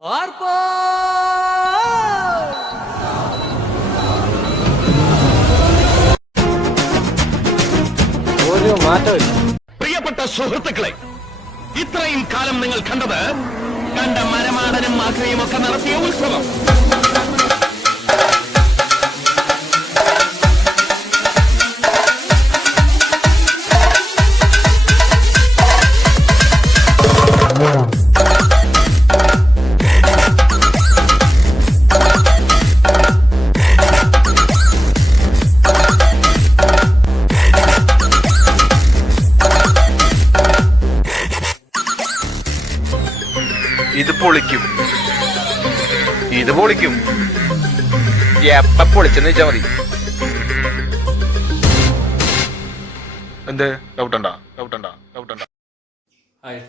ഒരു മാറ്റമില്ല. പ്രിയപ്പെട്ട സുഹൃത്തുക്കളെ, ഇത്രയും കാലം നിങ്ങൾ കണ്ട മരമാടനും മാക്രയും ഒക്കെ നടത്തിയ ഉത്സവം. ഇത് പൊളിക്കും. എപ്പ പൊളിച്ചെന്ന് വെച്ചാ മതി. എന്ത് ഡൗട്ടുണ്ടോ? ഹായ്.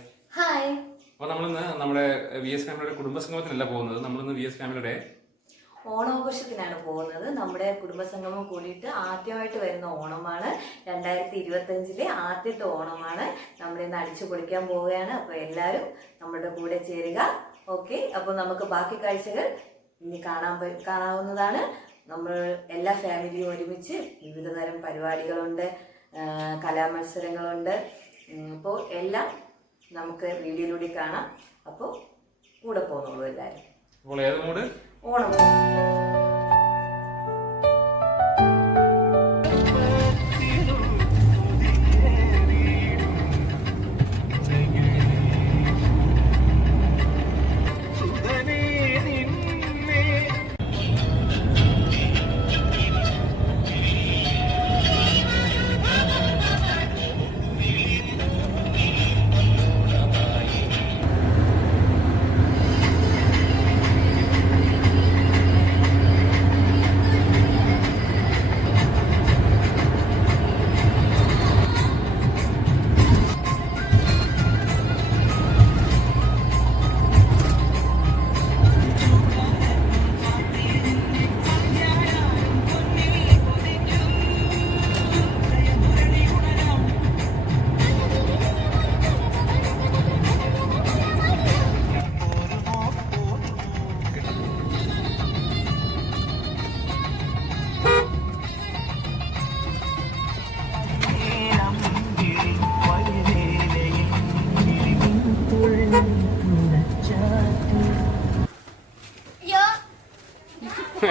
അപ്പോൾ നമ്മളിന്ന് നമ്മുടെ VS ഫാമിലിയുടെ കുടുംബസംഗമത്തിനല്ല പോകുന്നത്. നമ്മളിന്ന് VS ഫാമിലിയുടെ ഓണാഘോഷത്തിനാണ് പോകുന്നത്. നമ്മുടെ കുടുംബസംഗമം കൂടിയിട്ട് ആദ്യമായിട്ട് വരുന്ന ഓണമാണ്. 2025 ആദ്യത്തെ ഓണമാണ്. നമ്മളിന്ന് അടിച്ചു പൊളിക്കാൻ പോവുകയാണ്. അപ്പോൾ എല്ലാവരും നമ്മുടെ കൂടെ ചേരുക. ഓക്കെ, അപ്പോൾ നമുക്ക് ബാക്കി കാഴ്ചകൾ ഇനി കാണാവുന്നതാണ്. നമ്മൾ എല്ലാ ഫാമിലിയും ഒരുമിച്ച് വിവിധ തരം പരിപാടികളുണ്ട്, കലാമത്സരങ്ങളുണ്ട്. അപ്പോൾ എല്ലാം നമുക്ക് വീഡിയോയിലൂടെ കാണാം. അപ്പോൾ കൂടെ പോകുന്നുള്ളൂ എല്ലാവരും. അപ്പോൾ ഏത് മൂഡ്? ഓണം.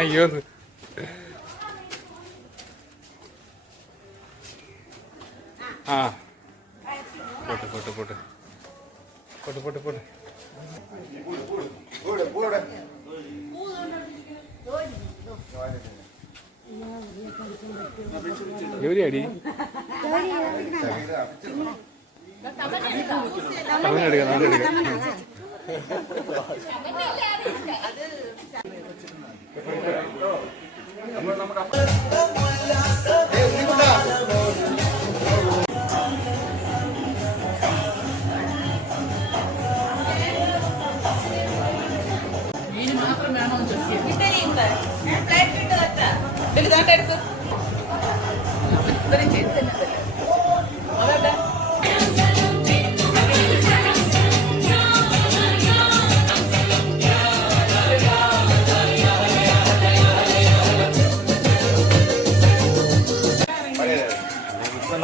അയ്യോ, ആ പോട്ടെ. ജോലിയാടി എടുക്കാം.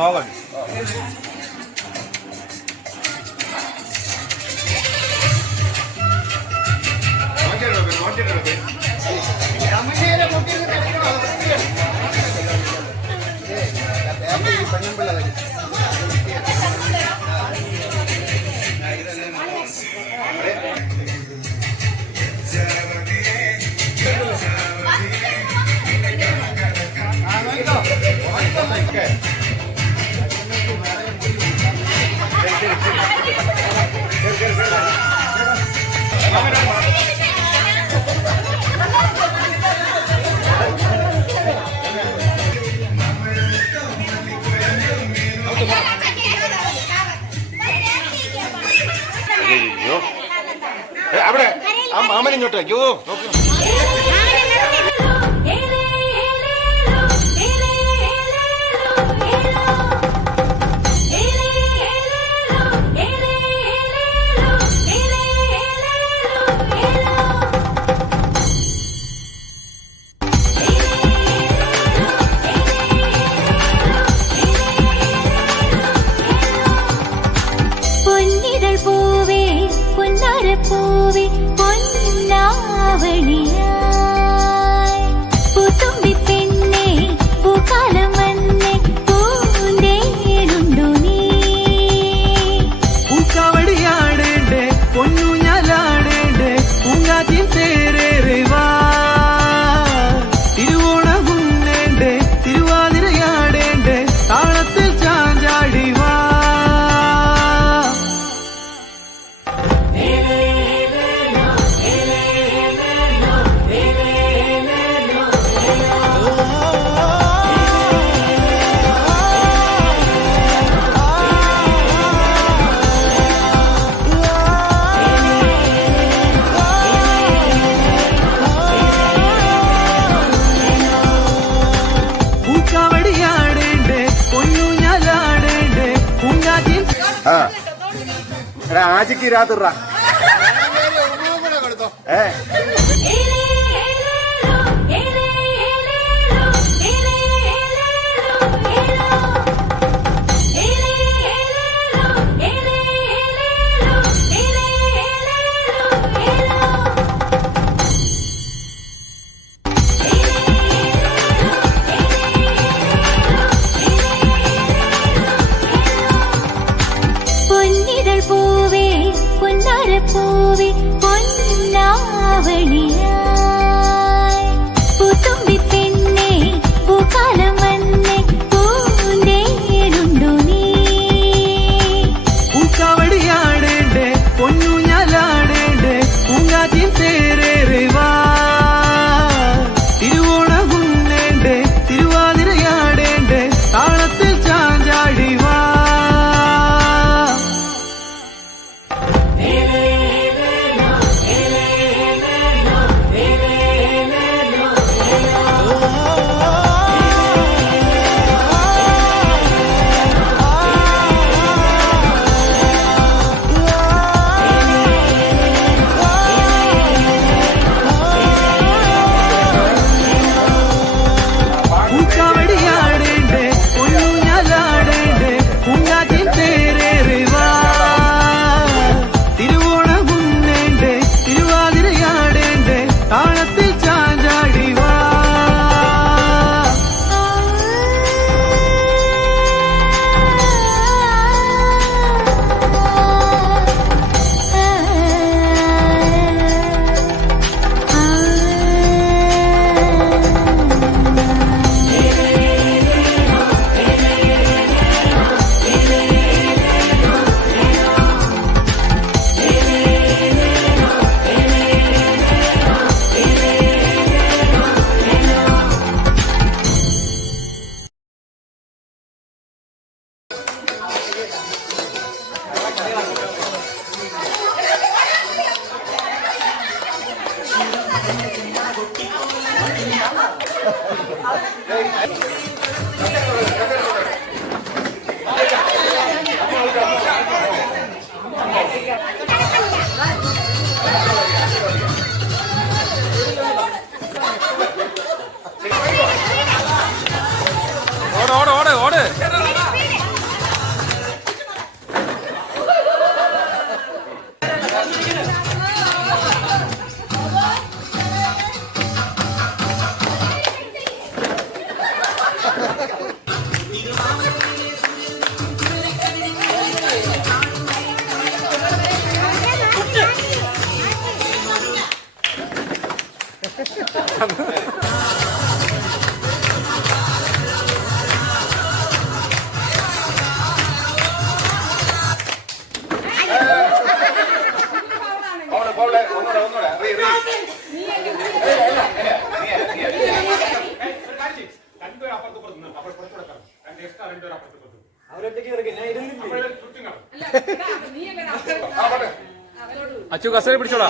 നോക്കണം. അവിടെ മാമനിങ്ങോട്ടോ. അയ്യോ നോക്കണം. Hey! ആജിക്ക് രാത്രി അച്ചു കസേര പിടിച്ചോടാ.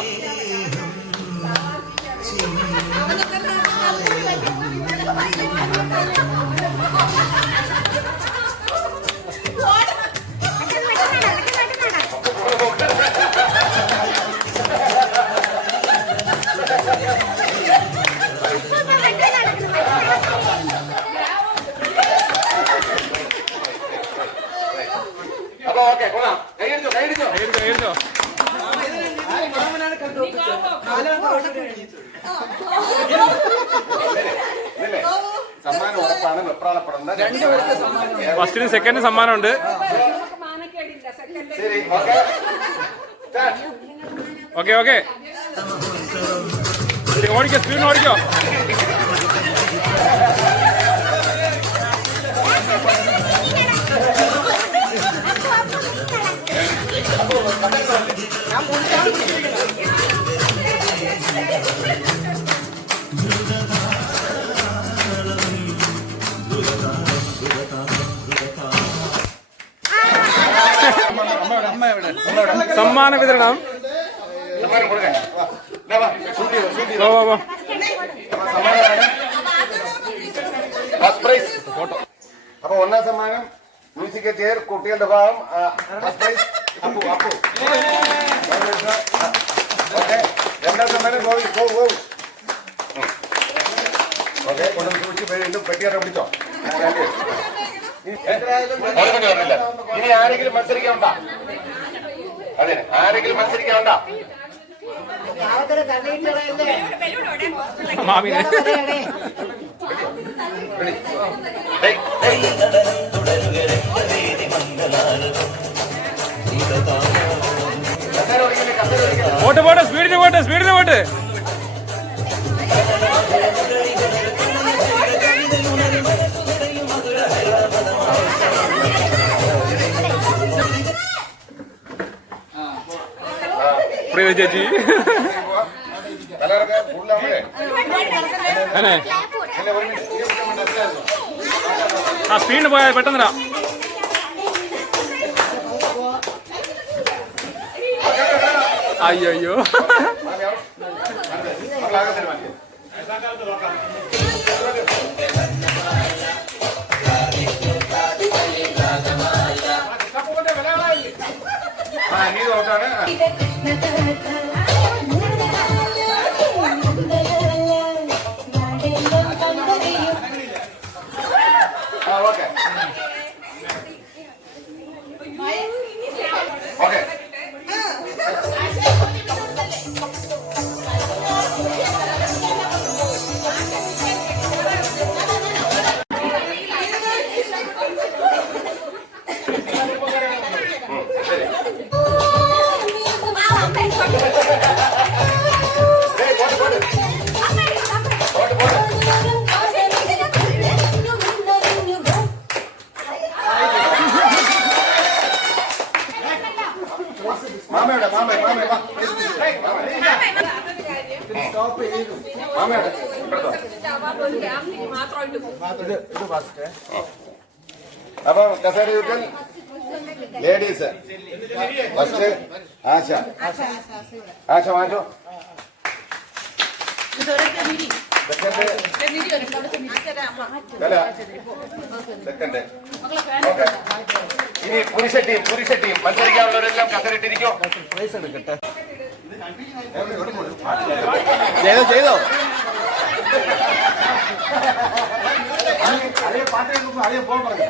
അപ്പൊ ഓക്കെ കൊള്ളാം. കൈയടിച്ചോ. കൈയടിച്ചോ. ഇല്ലേ? സമ്മാനം ഉറപ്പാണ്, വെപ്രാളപ്പെടേണ്ട. ഫസ്റ്റിനും സെക്കൻഡിനും സമ്മാനമുണ്ട്. ശരി, ഓക്കെ. ഓക്കെ ഓക്കെ, ഓടിക്കോ, സ്പീഡിന് ഓടിക്കോ. സമ്മാന വിതരണം. സമ്മാനം കൊടുക്കാൻ. ദാ വാ, ഷൂട്ട് ചെയ്തോ, ഷൂട്ട് ചെയ്തോ. First prize. അപ്പൊ ഒന്നാം സമ്മാനം മ്യൂസിക്കൽ ചെയർ, കുട്ടികളുടെ ഭാഗം. First prize Appu. ഓക്കെ. രണ്ടാം സമ്മാനം ഗോവി. ഓക്കെ, കൊണ്ടുവന്ന് സൂക്ഷിച്ച് വീണ്ടും പെട്ടിയായിട്ട് പിടിച്ചോ. ഇനി ആരെങ്കിലും മത്സരിക്കാനുണ്ടോ? അതെ, ആരെങ്കിലും മത്സരിക്കാനുണ്ടോ? മാമിനെ പോട്ടെ, സ്പീഡിന് പോട്ടെ. പ്രിയ ചേച്ചി ആ സ്പീഡിന് പോയാൽ പെട്ടെന്നില്ല. അയ്യോ നീ നോക്കാണ്. Okay okay. മാമയുടെ അപ്പൊ കസേര ചുറ്റൽ ലേഡീസ്. ഫസ്റ്റ് ആശ വാങ്ങിച്ചോ. സെക്കൻഡ്. ഓക്കെ. ഇനി പുരുഷ ടീം മത്സരിക്കാനുള്ളവരെല്ലാം കസരിട്ടിരിക്കോ. ചെയ്തോ പാട്ട് പോകാൻ പറഞ്ഞു.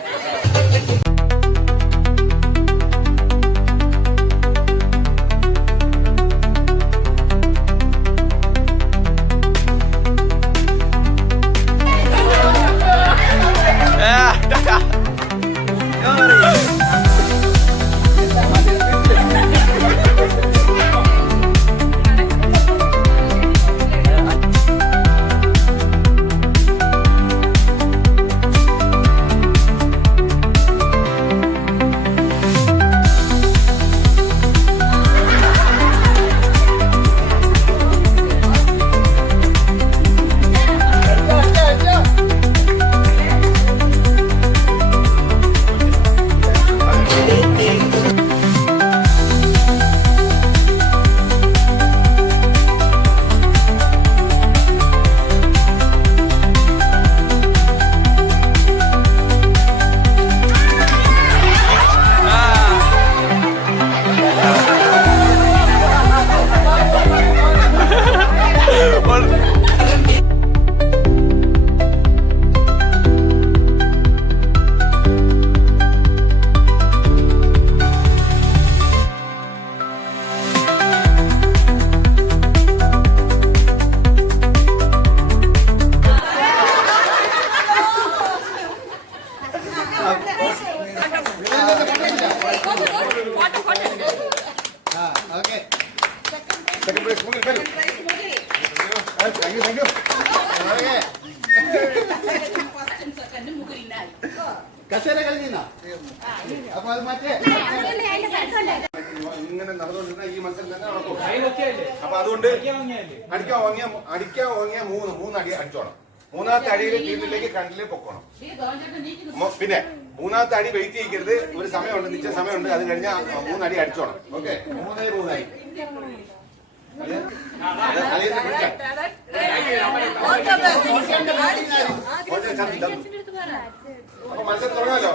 കസേര കളിക്കുന്ന അപ്പൊ അത് മാറ്റേ ഇങ്ങനെ നടന്നുകൊണ്ടിരുന്ന ഈ മത്സരം തന്നെ നടക്കും. അപ്പൊ അതുകൊണ്ട് അടിക്കാൻ വാങ്ങിയ മൂന്ന് അടി അടിച്ചോണം. മൂന്നാമത്തെ അടിയിൽ ടീമിലേക്ക് കണ്ടില് പൊക്കണം. പിന്നെ മൂന്നാമത്തെ അടി വെയിറ്റ് ചെയ്യരുത്. ഒരു സമയമുണ്ട്, നിശ്ചയ സമയമുണ്ട്. അത് കഴിഞ്ഞാൽ 3 അടി അടിച്ചോണം. ഓക്കെ, 3 അടി. അപ്പൊ മത്സരം തുടങ്ങാലോ.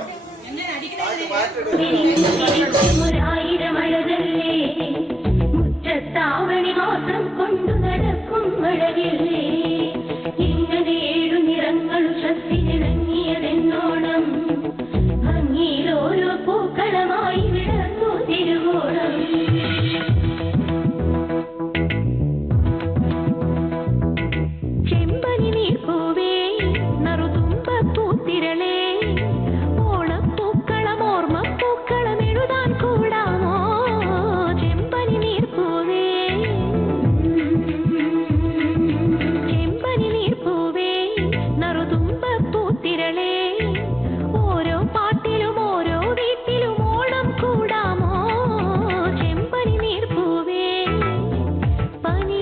മുറ്റത്താവണി മാത്രം കൊണ്ടു നടക്കും മഴവില്ലേ ഇങ്ങനെ 7 നിറങ്ങൾ ശ്രദ്ധിച്ചിറങ്ങിയതെന്നോണം ഭംഗിയിലോരോ പൂക്കളമായി വിടർന്നു തിരുവോണം ചെമ്പനി നീർപ്പൂവേ നറുതുമ്പ പൂത്തിരളേ ഓണപ്പൂക്കളം ഓർമ്മപ്പൂക്കളം എഴുതാൻ കൂടാമോ ചെമ്പനി നീർപ്പൂവേ ചെമ്പനി നീർപ്പൂവേ നറുതുമ്പ പൂത്തിരളേ ഓരോ പാട്ടിലും ഓരോ വീട്ടിലും ഓണം കൂടാമോ ചെമ്പനി നീർപ്പൂവേ പനി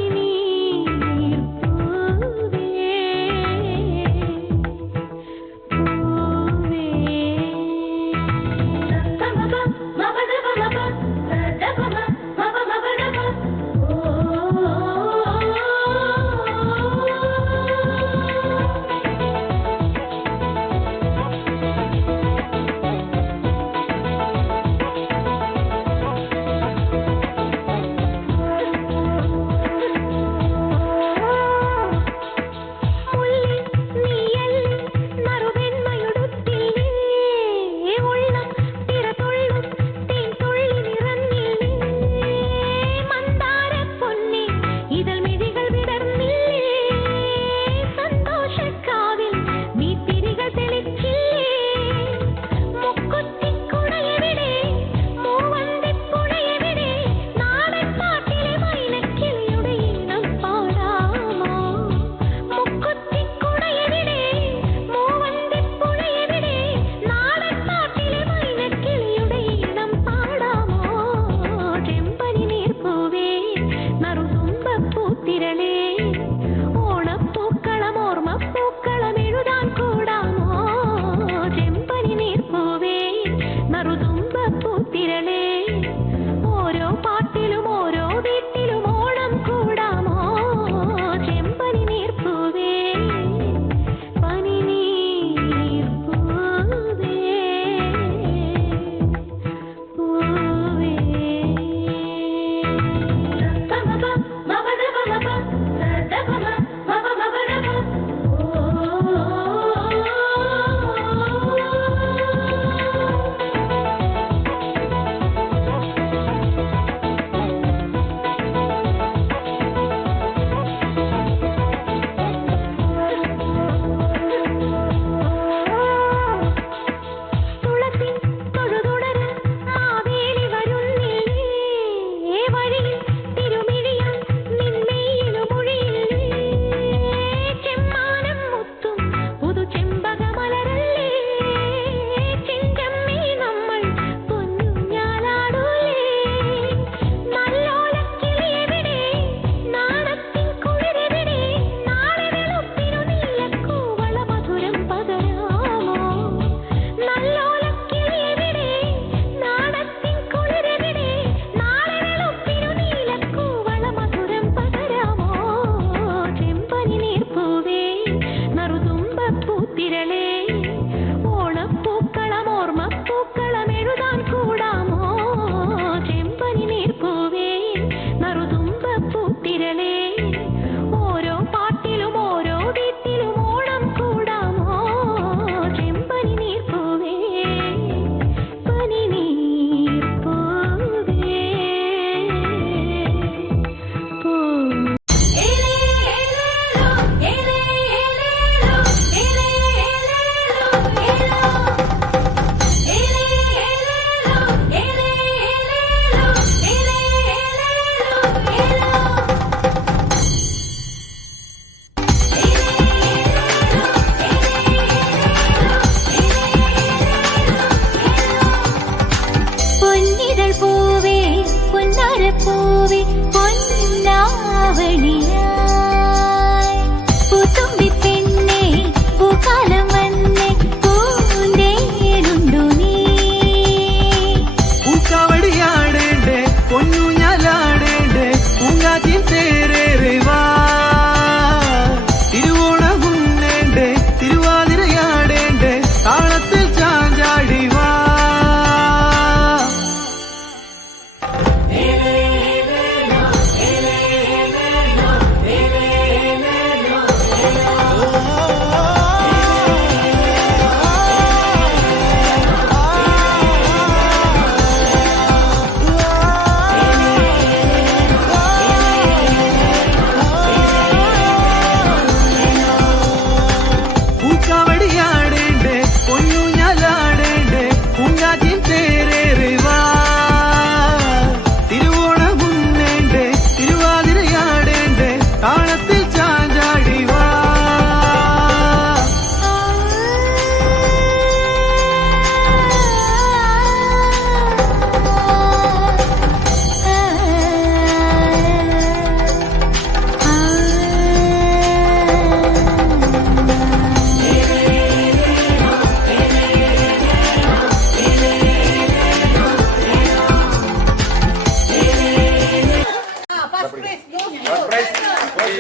വെരി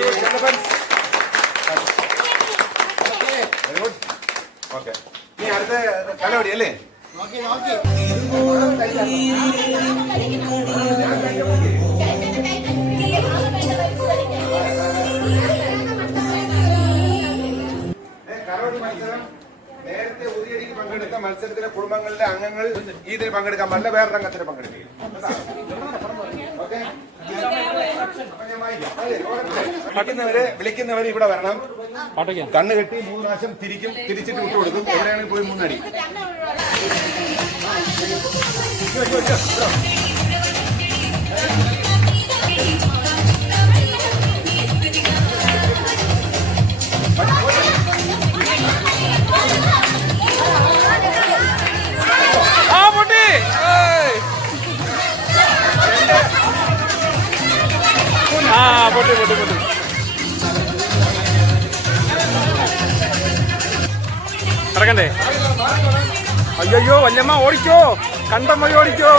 ഗുഡ്. ഓക്കെ, ഇനി അടുത്ത കലവടി അല്ലേ? കലവടി മത്സരം നേരത്തെ ഉദയടിയിൽ പങ്കെടുത്ത മത്സരത്തിലെ കുടുംബങ്ങളിലെ അംഗങ്ങൾ ഇതിൽ പങ്കെടുക്കാൻ പാടില്ല, വേറെ രംഗത്തിന് പങ്കെടുക്കുകയും. ഓക്കെ, വിളിക്കുന്നവരെ ഇവിടെ വരണം. കണ്ണ് കെട്ടി 3 പ്രാവശ്യം തിരിച്ചിട്ട് വിട്ടു കൊടുക്കും. എവിടെയാണെങ്കിൽ പോയി 3 അടി. ഇറങ്ങണ്ടേ? അയ്യോ വല്യമ്മ ഓടിക്കോ, കണ്ടം വഴി ഓടിക്കോ.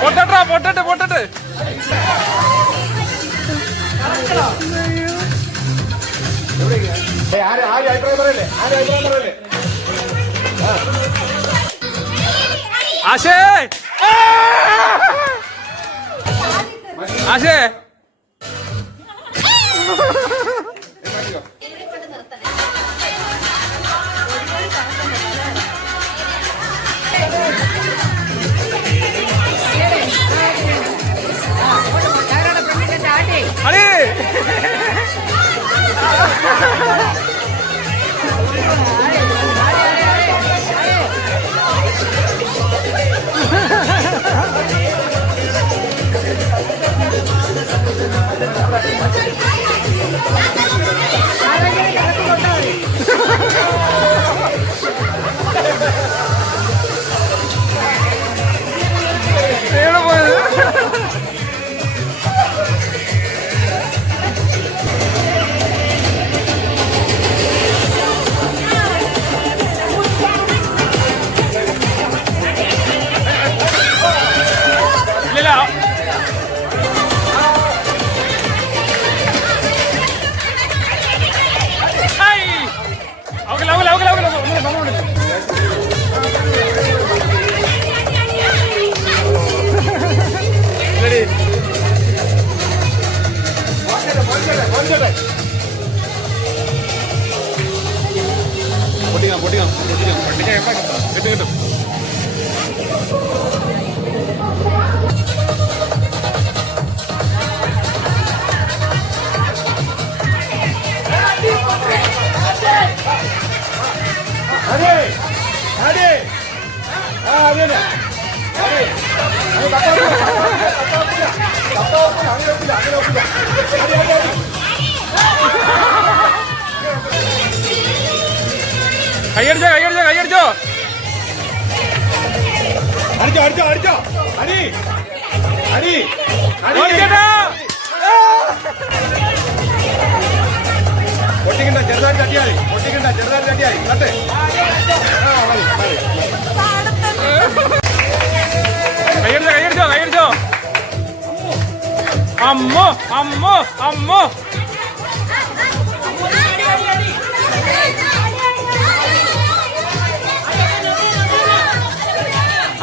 പൊട്ടട്ടാ, പൊട്ടട്ട് പൊട്ടട്ട്. ആശേ ആശേ അടി കൈയടിച്ചോ കൈയടിച്ചോ കൈയടിച്ചോ അടിച്ചോ അടിച്ചോ അടിച്ചോ അടി അടി പൊട്ടിക്കണ്ട, ചെറുതായിട്ട് തട്ടിയായി. പൊട്ടിക്കണ്ട, ചെറുതായിട്ട് തട്ടിയായി. കട്ടെ കൈയടിച്ചോ കൈയടിച്ചോ കൈയടിച്ചോ. അമ്മോ അമ്മോ അമ്മോ.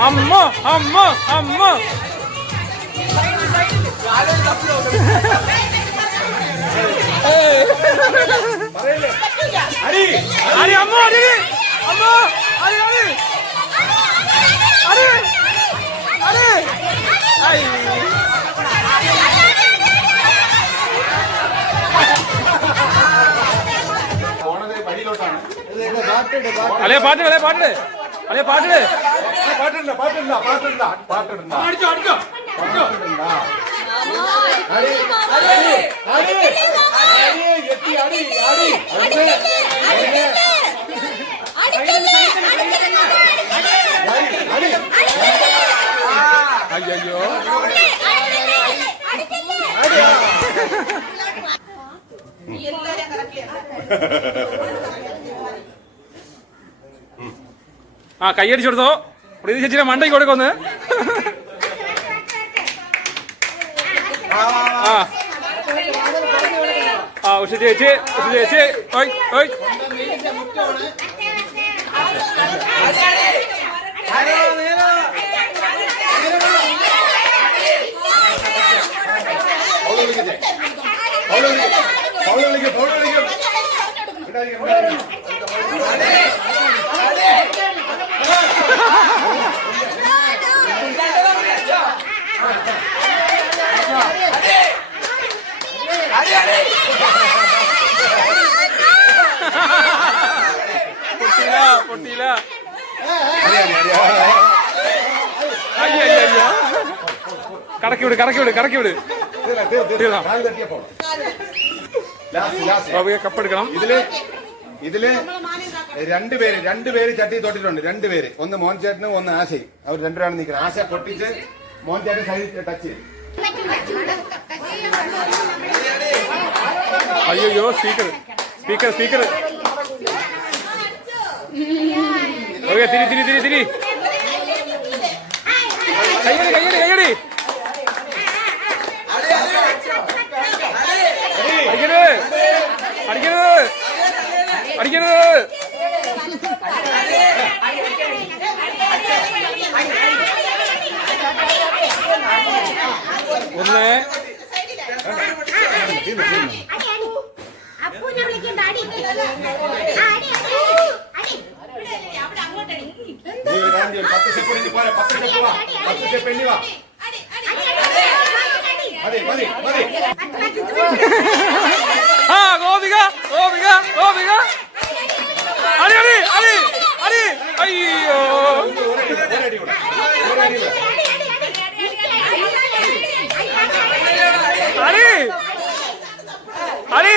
അമ്മോ അമ്മോ അമ്മോ. അടി അടി അമ്മോ അടി അമ്മോ അടി അടി അടി അടി. പോണത് വഴിയിലോട്ടാണ്. അല്ലേ പാട്ട് അല്ലേ പാട്ട് അല്ലേ പാട്ട് പാട്ടില്ല പാട്ടില്ല പാട്ടില്ല പാട്ടിടണ്ട. അടിച്ചോ അടിച്ചോ പാട്ടിടണ്ട. അടി അടി അടി അടി എത്തി അടി അടി അയ്യോ. ആ കൈയടിച്ചു കൊടുത്തോ. പ്രീതി ചേച്ചിയുടെ മണ്ടയ്ക്ക് കൊടുക്കൊന്ന്. ഉഷ ചേച്ചി ഓയ് ഓയ് പൊട്ടിയില്ല കറക്കി വിട് കപ്പെടുക്കണം. ഇതില് രണ്ടുപേര് ചട്ടി തൊട്ടിട്ടുണ്ട്. രണ്ടുപേര്, ഒന്ന് മോൻ ചേട്ടനും ഒന്ന് ആശയും. അവർ രണ്ടുപേരാണ് നിൽക്കുന്നത്. ആശ പൊട്ടിച്ച് മോൻ ചേട്ടൻ സൈഡിൽ ടച്ച് ചെയ്യും. അയ്യോ സ്പീക്കർ ഓക്കെ തിരി കയ്യടി അടിക്കരുത് ഒന്ന് ഗോപിക അടി അയ്യോ അടി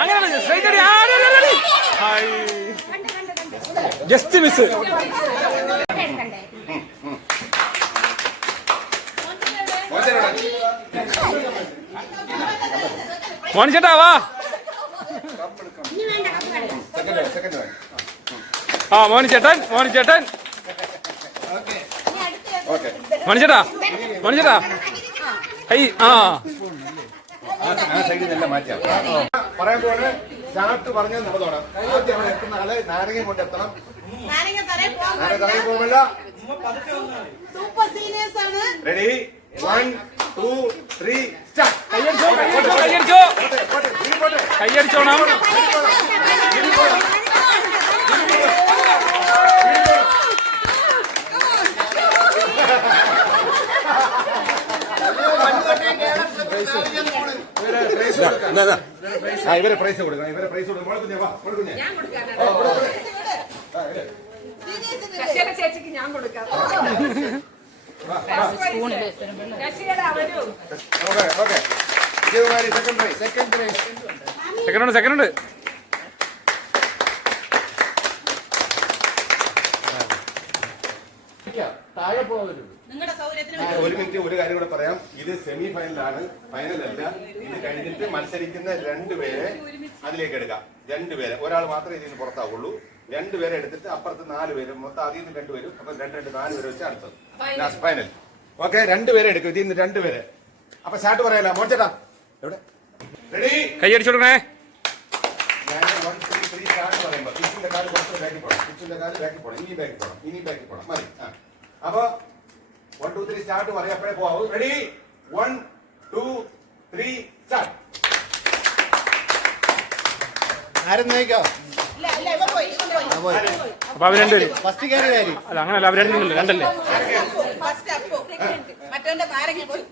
അങ്ങനെ ജസ്റ്റ് മിസ്. മോനിച്ചേട്ടാ വാ. മോനിച്ചേട്ടൻ സൈഡിൽ നല്ല മാറ്റാം. പറയാൻ പോലെ ചാട്ട് പറഞ്ഞത് നമ്മൾ തുടങ്ങാം. ആദ്യം അവിടെ എത്തുന്ന ആള് നാരങ്ങ കൊണ്ട് എത്തണം. നാരങ്ങ പോകുമല്ല. Ready 1 2 3 start. കയ്യടിച്ചോണം. ഇവരെ പ്രൈസ് കൊടുക്കണം. ചേച്ചിക്ക് ഞാൻ കൊടുക്കാം. സെക്കൻഡ് ഒരു മിനിറ്റ്, ഒരു കാര്യം കൂടെ പറയാം. ഇത് സെമി ഫൈനലാണ്, ഫൈനലല്ല. ഇത് കഴിഞ്ഞിട്ട് മത്സരിക്കുന്ന രണ്ടുപേരെ അതിലേക്ക് എടുക്കാം. രണ്ടുപേരെ, ഒരാൾ മാത്രമേ ഇതിന് പുറത്താവുള്ളൂ. രണ്ടുപേരെ എടുത്തിട്ട് അപ്പുറത്ത് 4 പേര്, മൊത്തം അതിൽ നിന്ന് 2 പേരും, അപ്പൊ 2 4 പേര് വെച്ച് അടുത്തത് ലാസ്റ്റ് ഫൈനൽ. ഓക്കെ, 2 പേരെ എടുക്കും. ഇതിൽ നിന്ന് 2 പേര്. അപ്പൊ സ്റ്റാർട്ട് പറയാലോ. മോച്ചേട്ടാ എവിടെ? റെഡി, കയ്യടിച്ചോടണേ. ഞാൻ 1 2 3 സ്റ്റാർട്ട് പറയുമ്പോ പിച്ചിന്റെ കാല് കുറച്ച് ബാക്കി പോകണം. ഇനി ബാക്കി പോകണം. മതി. അപ്പൊ 1 2 3 സ്റ്റാർട്ട് പറയാം. അപ്പോഴേ പോവാം. Ready 1 2 3 start. അപ്പൊ അവര് രണ്ടുപേരും അല്ല, അങ്ങനല്ല, അവർ രണ്ടുപേരും രണ്ടല്ലേ.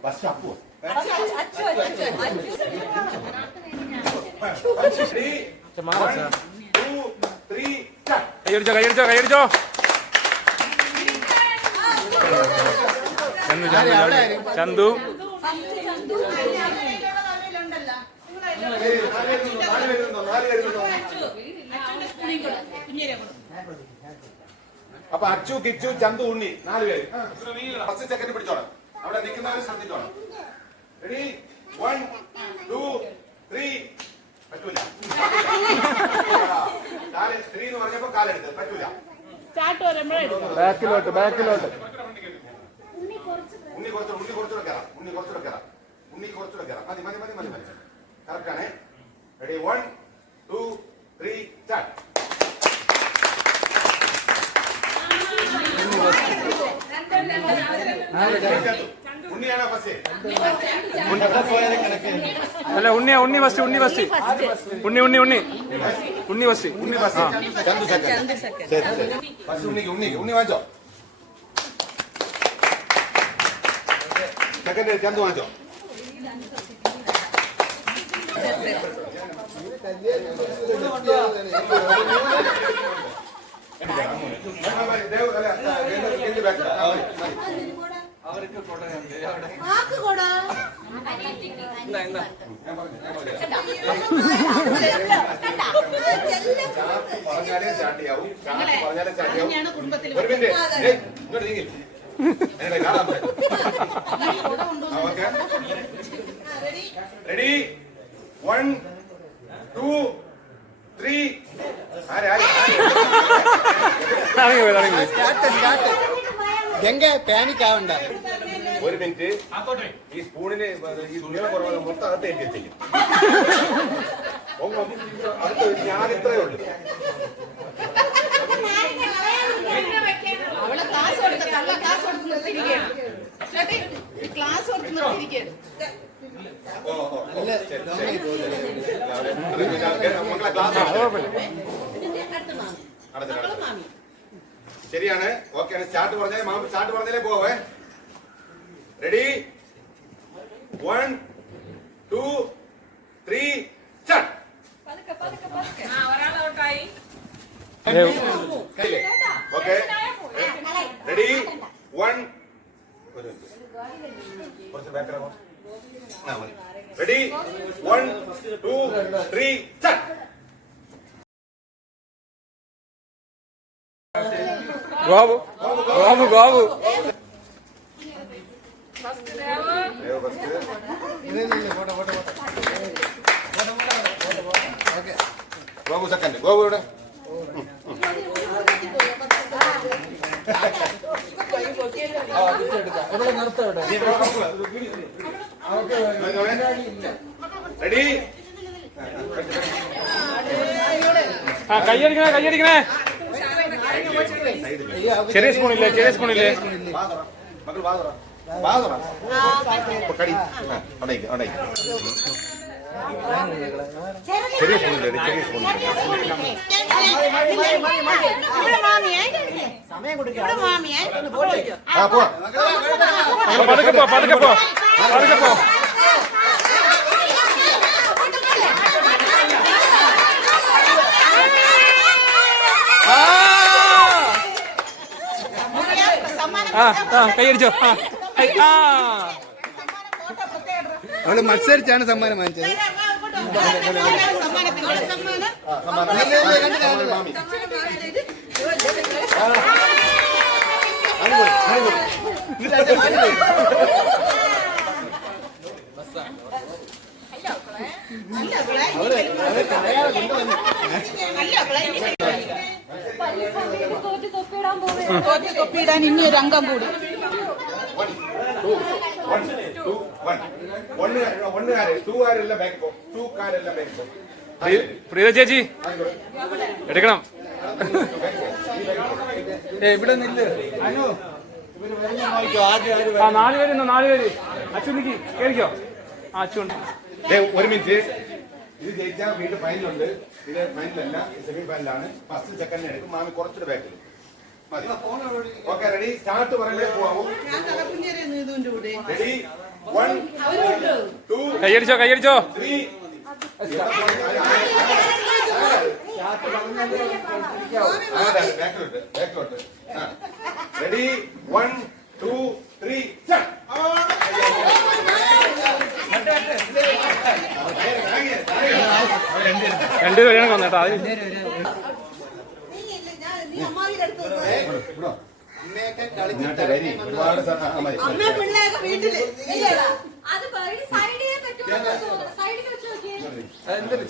ഫസ്റ്റ് അപ്പോ കയ്യടിച്ചോ. ചന്തു അപ്പൊ അച്ചു, കിച്ചു, ചന്തു, ഉണ്ണി 4 പേര്. 10 സെക്കൻഡ് പിടിച്ചോണം. അവിടെ നിൽക്കുന്നവരെ ശ്രദ്ധിച്ചോണം. റെഡി 1 2 3. പറ്റൂല. കാല് 3 എന്ന് പറഞ്ഞപ്പോ കാലെടുത്ത് പറ്റൂല. ബാക്കിലോട്ട് കുറച്ചുകൂടെ കയറാം. ഉണ്ണി കുറച്ചുകൂടെ കയറാം. മതി. കറക്റ്റ് ആണേ. Ready 1 2 3 start. ഉണ്ണിയാണോ ഫസ്റ്റ്? അല്ല Unni first Unni first. Chandu second. First Unni വാങ്ങിച്ചോ. സെക്കൻഡ് ചന്തു വാങ്ങിച്ചോ. പറഞ്ഞാലേ ചാട്ടിയാവും. ഒരു മിനിറ്റ് ഇങ്ങോട്ട് നീങ്ങി. റെഡി 1 2 3 ഒരു മിനിറ്റ്. ഈ സ്പൂണിന് ഈ നീളം കുറവ് മൊത്തം അകത്ത് കയറ്റി വെച്ചേക്കും. അടുത്ത് ഞാൻ ഇത്രയേ ഉള്ളൂ. അവളെ ക്ലാസ് കൊടുത്ത് നിർത്തിയിരിക്കുകയാണ്. ക്ലാസ് കൊടുത്ത് നിർത്തിയിരിക്കുകയാണ്. ശരിയാണ്. ഓക്കെ സ്റ്റാർട്ട് പറഞ്ഞാലേ പോവേ. Ready 1 2 3 start. ഓക്കെ റെഡി 1 കുറച്ച് ബാക്കിലാണോ? Ready 1 2 3 start. Gopu Gopu second. Gopu ഇവിടെ റെഡി. കയ്യടിക്കണേ. ചെറിയ സ്പൂണില്ലേ മക്കൾ കടി ചെറിയ സ്പൂണില്ലേ? ചെറിയ സ്പൂൺ. പതുക്കെ പോ. കൈയടിച്ചോ. അവള് മത്സരിച്ചാണ് സമ്മാനം വാങ്ങിച്ചത്. തൊപ്പിയിടാൻ ഇനി ഒരു അംഗം കൂടി. പ്രീത ചേച്ചി എടുക്കണം. ഇവിടെ നില്ല്. 4 പേര്. അച്ഛനിക്ക് കേറിക്കോ. അച്ഛൻ ഒരു മിനിറ്റ്. ഇത് ജയിച്ചാൽ വീണ്ടും ഫൈനലുണ്ട്. ഇത് ഫൈനലല്ല, സെമി ഫൈനലാണ്. ഫസ്റ്റ് സെക്കൻഡ് എടുക്കും. മാമി കുറച്ചൊരു ബാക്കിൽ മതി. ഓക്കെ റെഡി സ്റ്റാർട്ട് പറയുമ്പോഴേ പോവാമോ? റെഡി 1 2 കൈയടിച്ചോ 3 ബാക്കിലോട്ട്. റെഡി 1 2 3 രണ്ടുപേരും വരണം വന്നേട്ടാ. ഒരുപാട് അമ്മ പിള്ളേരൊക്കെ വീട്ടില്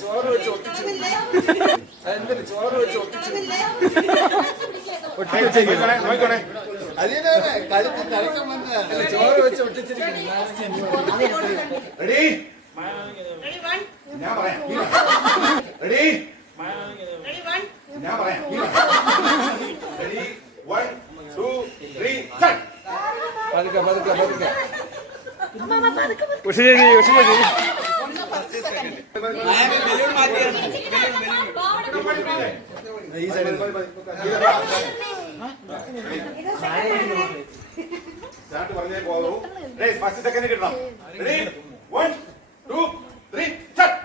ചോറ് വെച്ച് ഒട്ടിച്ചില്ലേ? നോക്കണേ. അതിനാണ് കഴുത്തിൽ തടക്കം വന്ന ചോറ് വെച്ച് ഒട്ടിച്ചിരിക്കുന്നു. റെഡി ഞാൻ പറയാം. റെഡി ഞാൻ പറയാം. Ready 1 2 3 start. പതുക്കെ പതുക്കെ പതുക്കെ. ഈ സൈഡിൽ സ്റ്റാർട്ട് പറഞ്ഞേ പോകൂ. ഫസ്റ്റ് സെക്കൻഡ് കിട്ടണം. Ready 1 2 3 start.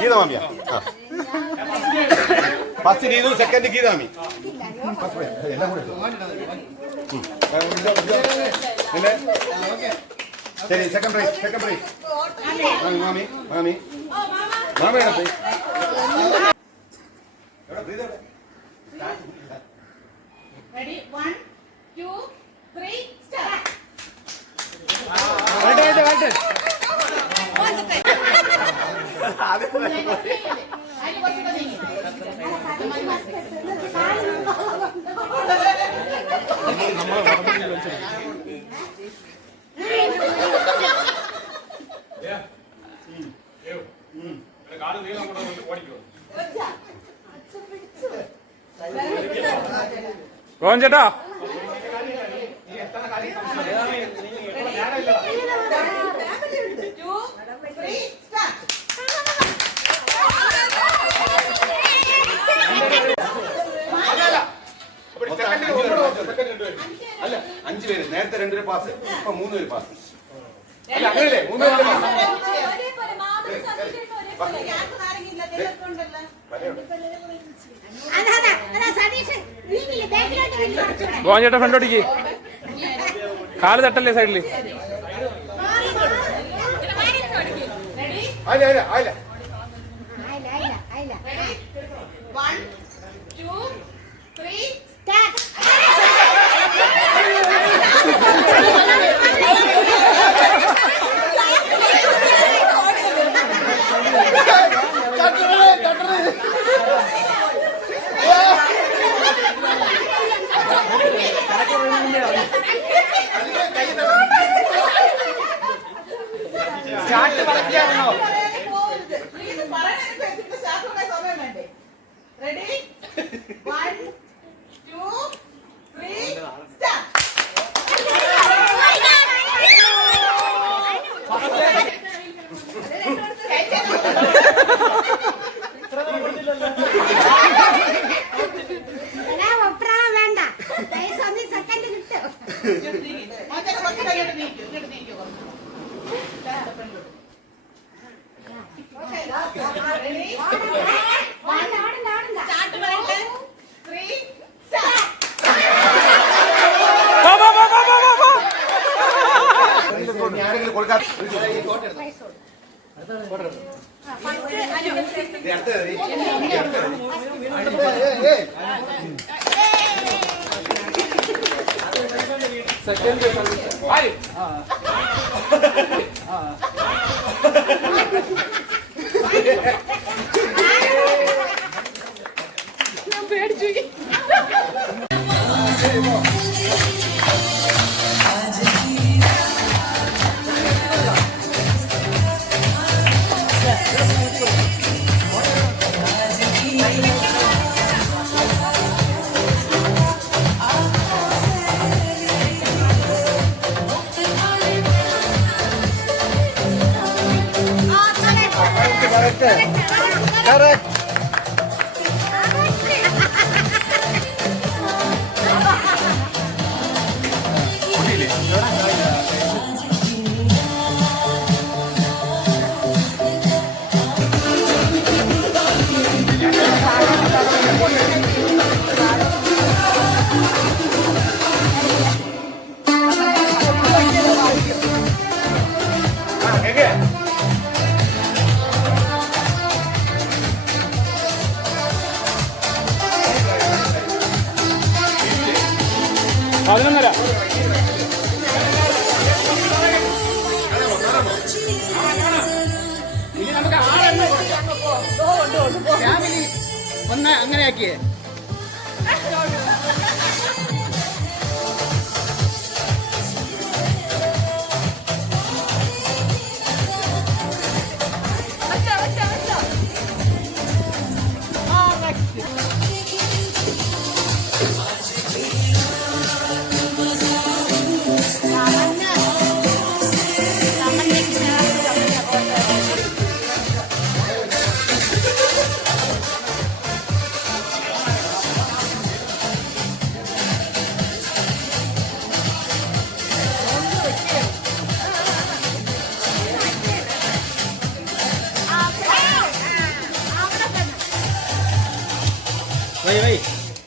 ഗീതമാമിയ ഫസ്റ്റ് ഗീതു സെക്കൻഡ് ഗീതാമി. എല്ലാം കൂടെ പിന്നെ ശരി. സെക്കൻഡ് പ്രൈസ് മാമി മാമി മാമിയുടെ പ്രൈസ്. Ready? 1 2 3 start. ഗോവൻ ചേട്ടാ അല്ല 5 പേര് നേരത്തെ 2 പേര് പാസ്, ഇപ്പൊ 3 പേര് പാസ്. അല്ല അങ്ങനെയല്ലേ 3 പേര് പാസ്. ഗോവൻ ചേട്ടാ ഫ്രണ്ടോട്ടിക്ക് കാല് തട്ടല്ലേ സൈഡില്. അല്ല അല്ല അല്ല 1 2 3 സ്റ്റാർട്ട് പറഞ്ഞായിരുന്നോ? Ready? 1 2 3 start. ആരെങ്കിലും കൊടുക്കാൻ സെക്കൻഡ് കറക്റ്റ്. പതിനൊന്നര. ഇനി നമുക്ക് ഒന്ന് അങ്ങനെ ആക്കിയേ.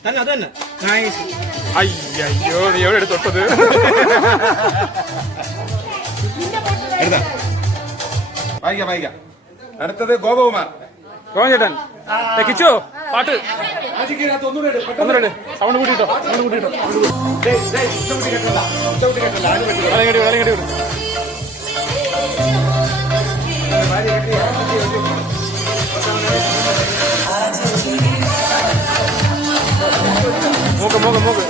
തന്നെ അത് തന്നെ. അയ്യോ നീ എവിടെ തൊട്ടത്? വായിക്കാം. അടുത്തത് ഗോപകുമാർ. ചേട്ടൻ കിച്ചോ പാട്ട് ഒന്നുകൂടെ സൗണ്ട് കൂട്ടിട്ടോ. മൂക്ക്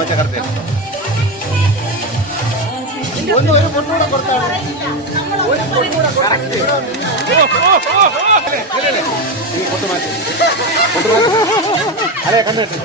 മറ്റേ കറക്റ്റ് ഒന്ന് ഒരു പൊട്ടൂടെ കൊടുത്താണ്. ഒരു പൊട്ടൂടെ കൊടുത്തു. അതെ കണ്ടിട്ട്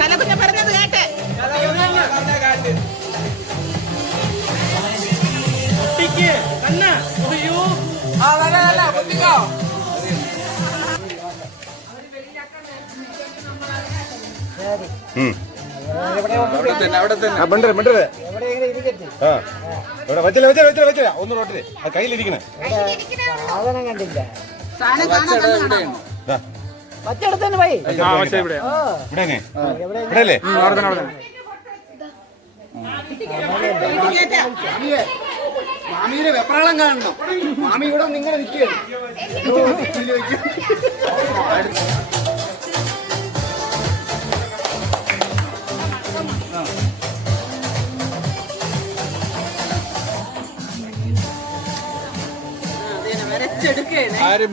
കലകുഞ്ഞ പറഞ്ഞത് കേട്ടെ. ഒന്ന് റോട്ടില് കയ്യിലിരിക്കണേ സാധനം കണ്ടില്ല. വച്ചെടുത്തന്നെ പോയി. ഇവിടെയല്ലേ മാമിയുടെ വെപ്രാളം കാണണം. മാമി ഇവിടെ നിങ്ങളെ നിൽക്കുകയാണ്. ആരും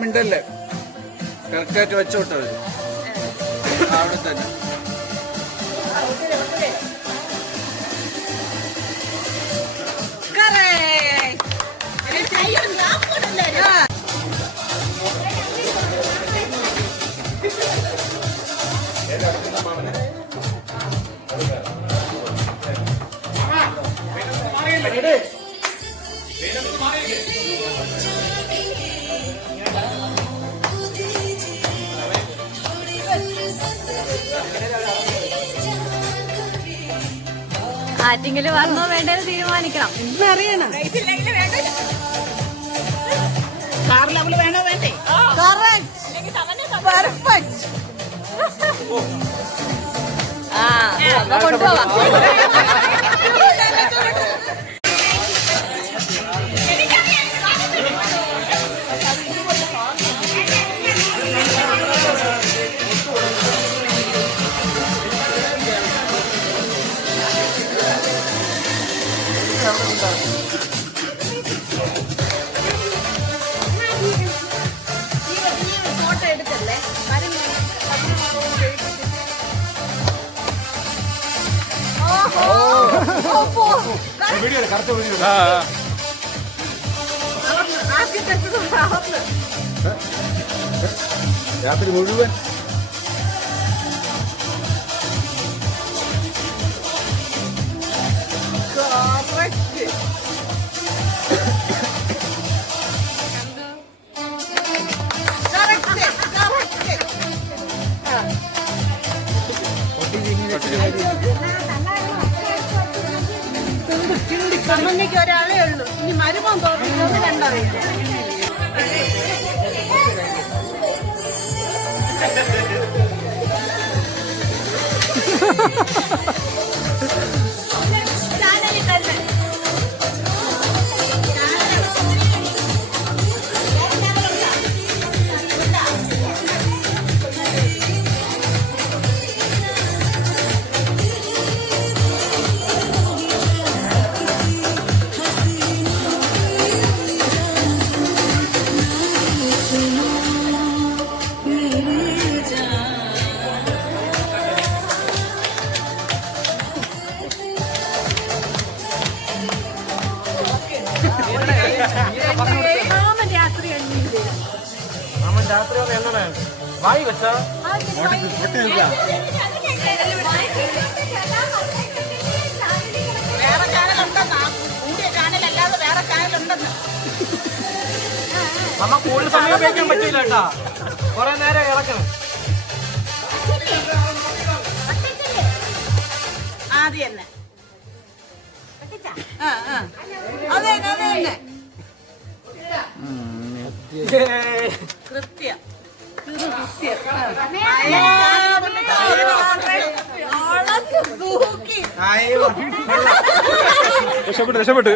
മിണ്ടല്ലേ. കറക്റ്റായിട്ട് വെച്ചോട്ടത് അവിടെ തന്നെ. ആറ്റിങ്ങില് വരണോ വേണ്ടെന്ന് തീരുമാനിക്കണം. ഇന്നറിയണം. കാറിൽ അവള് വേണോ വേണ്ട കൊണ്ടുപോവാം. ഫോട്ടോ എടുക്കല്ലേ? രാത്രി മുഴുവൻ അമ്മയ്ക്ക് ഒരാളേ ഉള്ളൂ. ഇനി മരുമോൻ തോന്നുന്നത് കണ്ടറിയില്ല. വായി വെച്ചാ വേറെ ചാനലുണ്ടെന്നാ? കൂടിയ ചാനലല്ലാതെ വേറെ ചാനലുണ്ടെന്ന്. നമ്മ കൂടുതൽ സമയം ഉപയോഗിക്കാൻ പറ്റില്ല കേട്ടാ. കൊറേ നേരം ഇറക്കണം. ആദ്യം തന്നെ അതെ തന്നെ കൃത്യം രക്ഷപ്പെട്ട്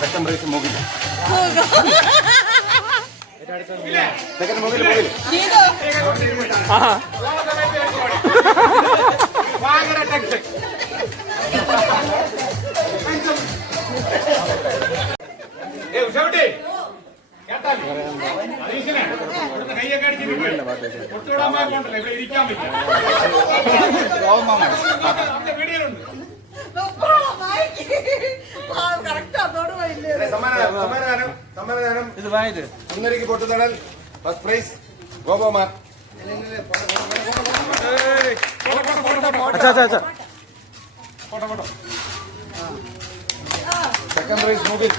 സെക്കൻഡ് പ്രൈസ് മുകിൽ സെക്കൻഡ് മുകിൽ സമ്മാനദാനം ഇത് വായത് ഒന്നരയ്ക്ക് പൊട്ടുതടൽ first prize Gopakumar. Second prize Mukil.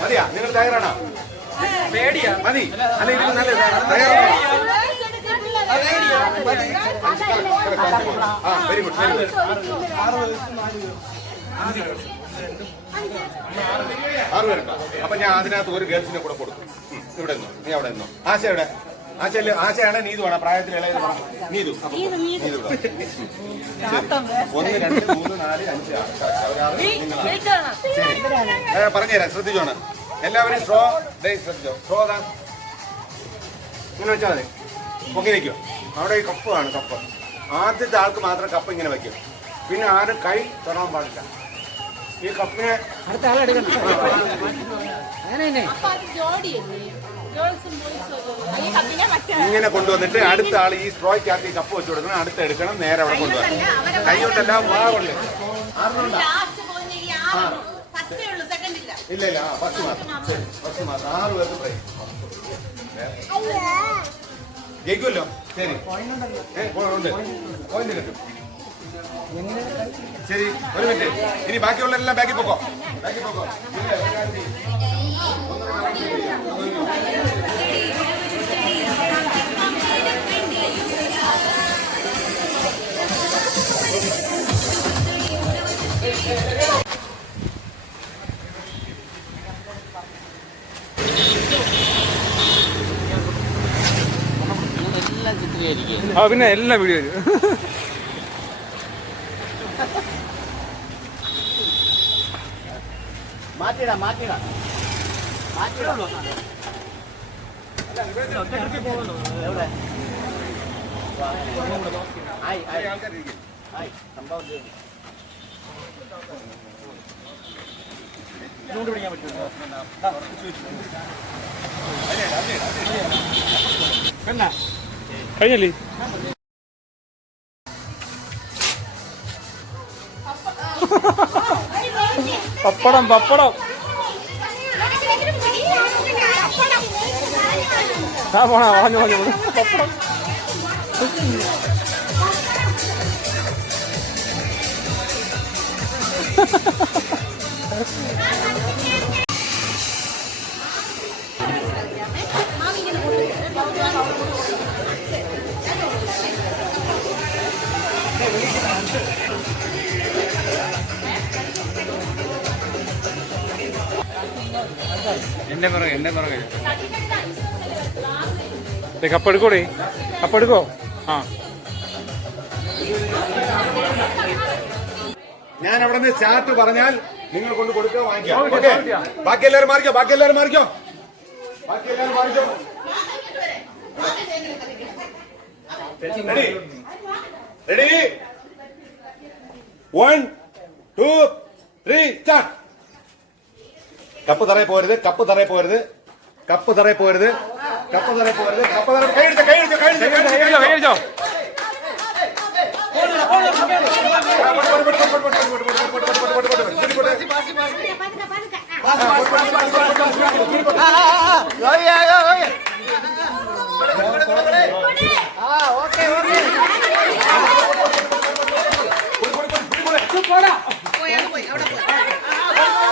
മതിയാ? നിങ്ങൾ തയ്യാറാണോ? പേടിയാ മതി അല്ല ഇത് നല്ല തയ്യാറാണോ? Very good very good. 6 പേരുണ്ടോ? അപ്പൊ ഞാൻ അതിനകത്ത് ഒരു ഗേൾസിനെ കൂടെ കൊടുക്കും. ഇവിടെ നിന്നോ, നീ അവിടെ നിന്നോ. ആശ എവിടെ? ആശയാണ് നീതു വേണം, പ്രായത്തിൽ ഇളയത് വേണം. നീതു നീതു 1 2 3 4 5 6 പറഞ്ഞുതരാം, ശ്രദ്ധിച്ചോണ് എല്ലാവരും. സ്ട്രോ ശ്രദ്ധിച്ചോ. സ്ട്രോ അതാ ഇങ്ങനെ വെച്ചാൽ മതി. പൊങ്ങി വയ്ക്കുക. അവിടെ ഈ കപ്പ് ആണ്. കപ്പ് ആദ്യത്തെ ആൾക്ക് മാത്രം കപ്പ് ഇങ്ങനെ വയ്ക്കും. പിന്നെ ആരും കൈ തൊടാൻ പാടില്ല. ഈ കപ്പിനെ അടുത്ത ആളെടുക്കണം. ഇങ്ങനെ കൊണ്ടുവന്നിട്ട് അടുത്ത ആൾ ഈ സ്ട്രോയ്ക്കകത്ത് ഈ കപ്പ് വെച്ച് കൊടുക്കണം. അടുത്ത് എടുക്കണം, നേരെ അവിടെ കൊണ്ടുവരണം. കൈകൊണ്ടെല്ലാം വാഗുണ്ട്. ഇല്ല ഇല്ല, ഫസ്റ്റ് മാത്രം. ശരി, ഫസ്റ്റ് മാത്രം. 6 പേർക്ക് പ്രൈസ് ജയിക്കുമല്ലോ. ശരി, ഉണ്ട്, പോയിന്റ് കിട്ടും. ശരി, ഒരു മിനിറ്റ്. ഇനി ബാക്കിയുള്ളതെല്ലാം ബാക്കിൽ പോക്കോ. ബാക്കിൽ പോക്കോ. വീഡിയോ ആയിരിക്കും. ആ പിന്നെ എല്ലാ വീഡിയോ വരും. മാറ്റിടാ മാറ്റിടാ എവിടെ ആയി ആയി സംഭവം ചൂട് പിടിക്കാൻ പറ്റുമോ? കഴിഞ്ഞല്ലേ? പപ്പടം പപ്പടം ആ പോണോ പറഞ്ഞു പറഞ്ഞു പപ്പടം. എന്റെ പുറകെ കപ്പെടുക്കോടേ കപ്പെടുക്കോ. ആ ഞാൻ അവിടെ നിന്ന് ചാർട്ട് പറഞ്ഞാൽ നിങ്ങൾ കൊണ്ട് കൊടുക്കുക വാങ്ങിക്കാം. ഓക്കെ, ബാക്കി എല്ലാവരും മാറിക്കോ. Ready 1 2 3 start. കപ്പ് തറയിൽ പോരുത്. കഴിച്ചോ.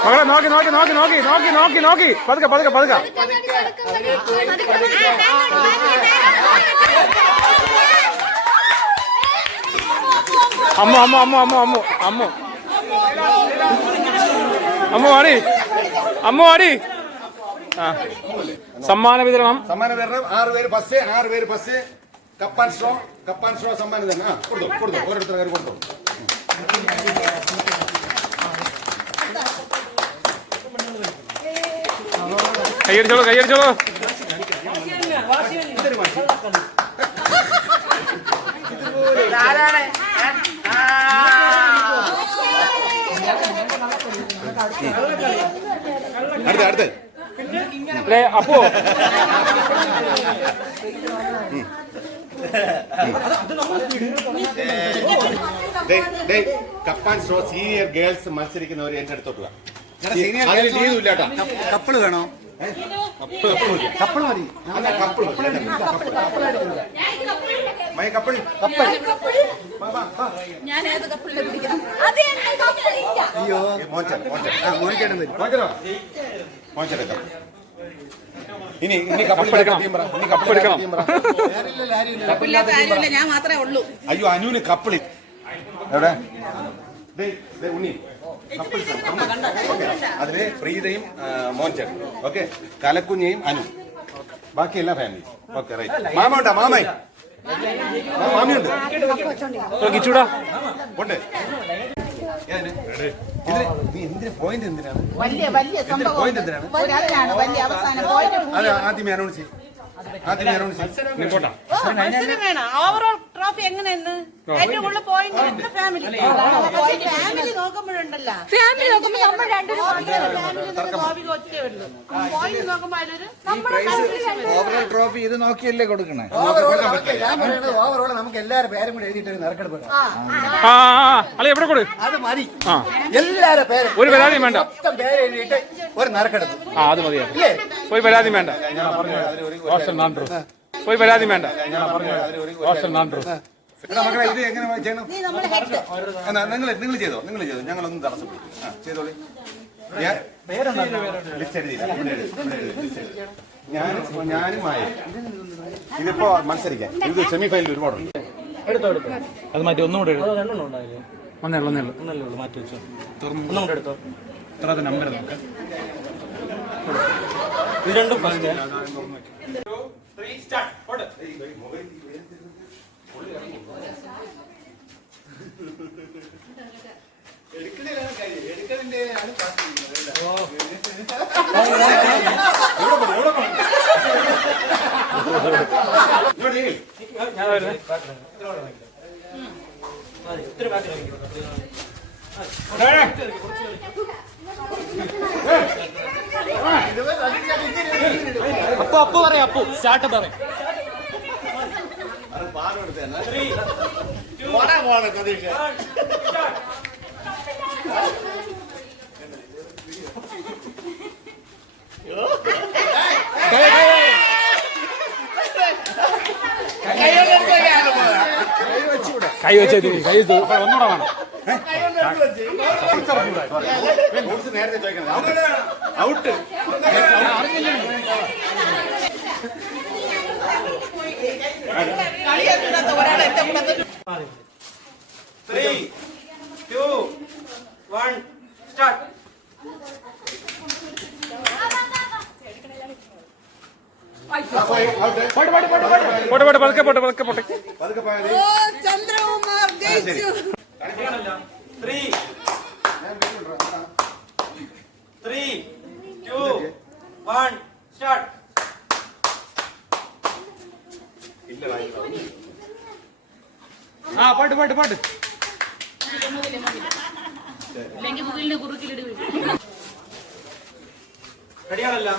മകളെ നോക്കി പതുക്കെ അമ്മ വാടി. ആ സമ്മാന വിതരണം 6 പേര് ബസ് കപ്പാൻ സ്ട്രോ സമ്മാനം തന്നെ. കൊടുത്തു ഓരോരുത്തർ കാര്യം കൊടുത്തു. കൈയടിച്ചോളൂ. അടുത്ത് അപ്പോ കപ്പാൻ സ്ട്രോ സീനിയർ ഗേൾസ് മത്സരിക്കുന്നവർ എന്റെ അടുത്തോട്ട് വാ. കപ്പിള് വേണോ? കപ്പിള് മതി. അയ്യോ മോനിക്കേട്ടൻ വരും. ഇനി കപ്പെടുക്കണം. ഞാൻ മാത്രമേ ഉള്ളൂ. അയ്യോ അനുവിന് കപ്പിളി എവിടെ? ഉണ്ണി അതില് പ്രീതയും മോൻചേട്ടൻ. ഓക്കെ, കലക്കുഞ്ഞയും അനു, ബാക്കി എല്ലാ ഫാമിലി. Okay right. മാമയുണ്ട്. മാമിയുണ്ട്. ഉണ്ട്. പോയിന്റ് എന്തിനാണ്? വലിയ സംഭവം വലിയ അവസാനം അത് ആദ്യമേ അനൗൺസ് ചെയ്യും. മത്സരം വേണം. ഓവറോൾ ട്രോഫി എങ്ങനെയെന്ന് ഏറ്റവും കൂടുതൽ പോയിന്റ് ഫാമിലി നോക്കുമ്പോഴുണ്ടല്ലോ. ഫാമിലി നോക്കുമ്പോൾ നമ്മൾ രണ്ടുപേരും ഒറ്റേ ഉള്ളൂ. പോയിന്റ് നോക്കുമ്പോൾ അതിലൊരു ഓവറോൾ ട്രോഫി ഇത് നോക്കിയല്ലേ കൊടുക്കണേ. ഓവറോൾ നമുക്ക് എല്ലാവരും പേരും കൂടെ എഴുതിയിട്ട് നറുക്കെടുപ്പ്. എവിടെ കൊടു അത് മതി. എല്ലാരും പേര് ഒരു പരാതിയും വേണ്ട. പേര് എഴുതിയിട്ട് ഒരു നറുക്കെടുപ്പ്. അത് മതിയാ. ഒരു പരാതി വേണ്ട. ഒരു പരാതി വേണ്ട. മക്കളെ ഇത് എങ്ങനെ ചെയ്യണം? നിങ്ങൾ ചെയ്തോ. ഞങ്ങളൊന്നും തടസ്സപ്പെടും. ചെയ്തോളി. ഞാനും മായ ഇതിപ്പോ മത്സരിക്കാൻ. ഇത് സെമി ഫൈനൽ ഒരുപാടുണ്ട്. അത് മാറ്റി ഒന്നുകൂടെ മാറ്റി വെച്ചോ. ഒന്നുകൂടെ എടുത്തോ. നമ്പർ നോക്കാം. ഇത് രണ്ടും ഫസ്റ്റ്. എടുക്കണേലാണ് കാര്യം, എടുക്കണതിന്റെ ആണ് അപ്പൊ പറയാം, അപ്പൊ സ്റ്റാർട്ട് പറയാം. പോണ സതീഷ്. കൈ വെച്ചു കൈ വെച്ചു ഒന്നുകൂടെ വേണം. നേരത്തെ ചോദിക്കണം. ഔട്ട്. പോട്ടെ പോട്ടെ പതുക്കെ പോട്ടെ പതുക്കെ പോട്ടെ. പതുക്കെ പോയാൽ ചന്ദ്രകുമാർ ജയിച്ചു. 3, 2, 1 സ്റ്റാർട്ട്. പാട്ട് പാട്ട് പാട്ട്. റെഡിയാണല്ല?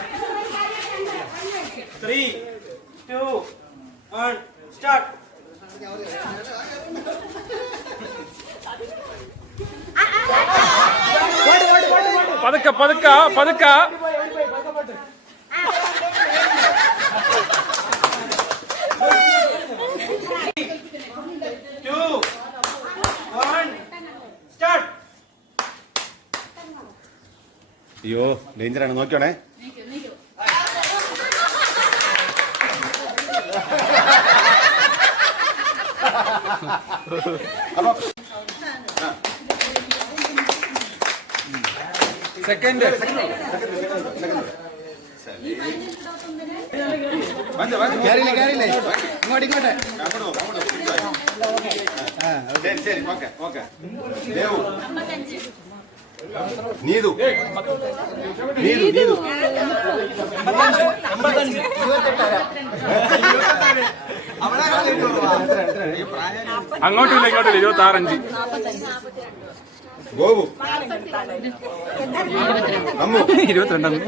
3, 2, 1 സ്റ്റാർട്ട്. പതുക്കെ പതുക്ക പതുക്ക. അയ്യോ ഡേഞ്ചറാണ്, നോക്കിയോണേ. അപ്പൊ സെക്കൻഡ് കേറില്ലേ ഇങ്ങോട്ട് ഇങ്ങോട്ടെ. ശരി ശരി ഓക്കെ ഓക്കെ. ദേവു നീതു നീതു നീതു അങ്ങോട്ടില്ല ഇങ്ങോട്ടില്ല 26. ഗോപു അമ്മു 22. 82.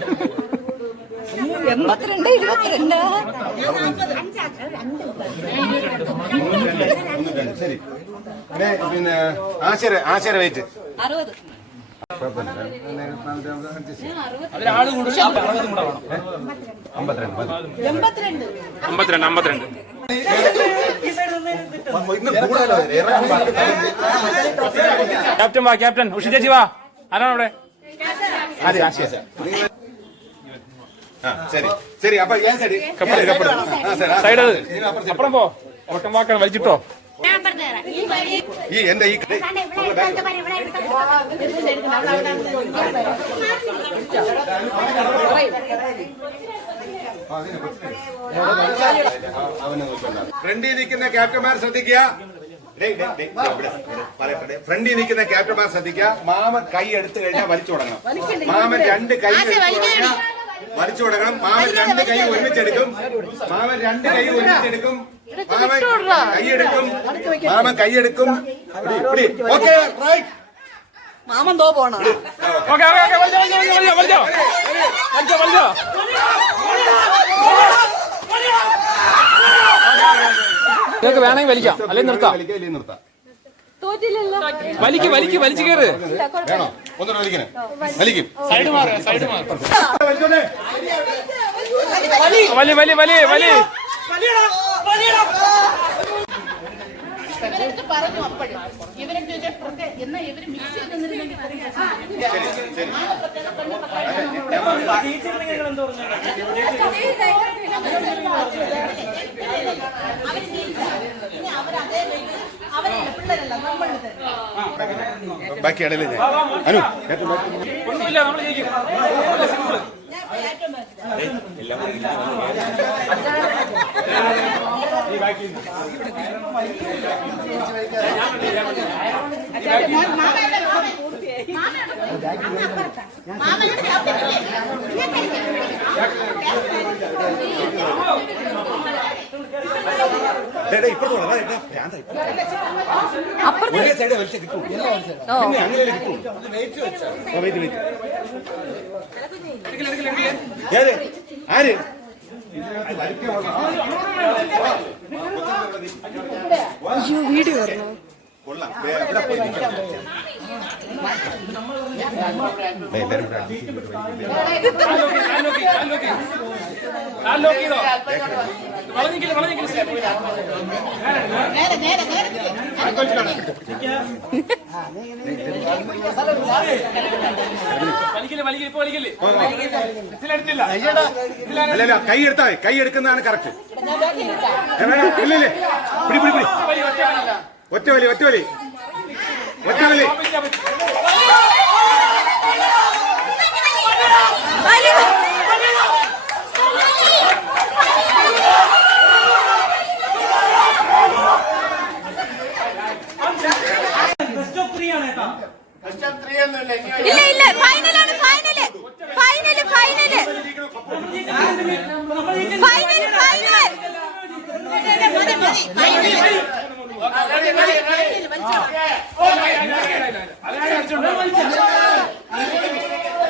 ശരി. പിന്നെ ആശര വെയിറ്റ് 52. ക്യാപ്റ്റൻ വാ, ക്യാപ്റ്റൻ ഉഷി ചേച്ചി വാ. ആരാണ് അവിടെ? ശരി ശരി. അപ്പൊ സൈഡ് അപ്പുറം പോ. ഒട്ടം വാക്കാൻ വലിച്ചിട്ടോ. ഈ എന്റെ ഈ ഫ്രണ്ടിൽ നിൽക്കുന്ന ക്യാപ്റ്റന്മാർ ശ്രദ്ധിക്കുക. ഫ്രണ്ടിൽ നിൽക്കുന്ന ക്യാപ്റ്റന്മാർ ശ്രദ്ധിക്കുക. മാമൻ കൈ എടുത്തു കഴിഞ്ഞാൽ വലിച്ചു തുടങ്ങണം. മാമൻ 2 കൈ വലിച്ചു തുടങ്ങണം. മാമൻ 2 കൈ ഒരുമിച്ചെടുക്കും. മാമൻ 2 കൈ ഒരുമിച്ചെടുക്കും. മാമൻ കൈയെടുക്കും. മാമൻ കൈയെടുക്കും. Okay right. മാമൻ തോ പോണോ? ഓക്കെ ഓക്കെ വലിച്ചോ വലിച്ചോ വലിച്ചോ വലിച്ചോ വലിച്ചോ. നിങ്ങൾക്ക് വേണമെങ്കിൽ വലിക്കാം, അല്ലെങ്കിൽ നിർത്താം. വലിക്ക് വലിക്ക് വലിച്ചു കയറ്. വേണോ? ഒന്നുകൂടെ വലിക്കണേ. വലിക്കും. സൈഡ് മാറ് സൈഡ് മാറ്. വലി വലി വലി വലി. ഇവരെടുത്ത് പറഞ്ഞു അപ്പോഴും ഇവരെടുത്ത് എന്നാ ഇവര് മിക്സ് ചെയ്ത് നിന്നിരുന്നെങ്കിൽ ബാക്കി ഇടയില്ലേ ഞാൻ അനു ഒന്നുമില്ല, നമ്മൾ ജയിക്കും. സിമ്പിൾ. സൈഡ് വലിച്ച കിട്ടും പിന്നെ അങ്ങനെ കിട്ടും ആര് വീഡിയോ കൊള്ളാം അല്ലല്ല കൈ എടുത്താ കൈ എടുക്കുന്നതാണ് കറക്റ്റ്. ഇല്ലല്ലേ പിടി പിടി പിടി ഒറ്റ വലി ഒറ്റ വലി ഒറ്റ വലി. ഇല്ല ഇല്ല ഫൈനലാണ് final final final final final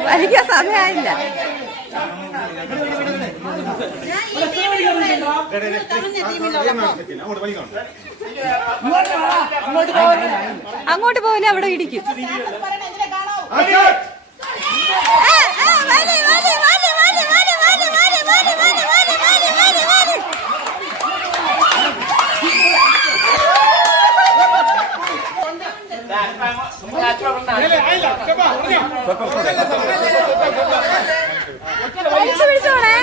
വലിയ സമയമായില്ല. അങ്ങോട്ട് പോവില്ല, അവിടെ ഇടിക്കും. പിടിച്ചോണേ.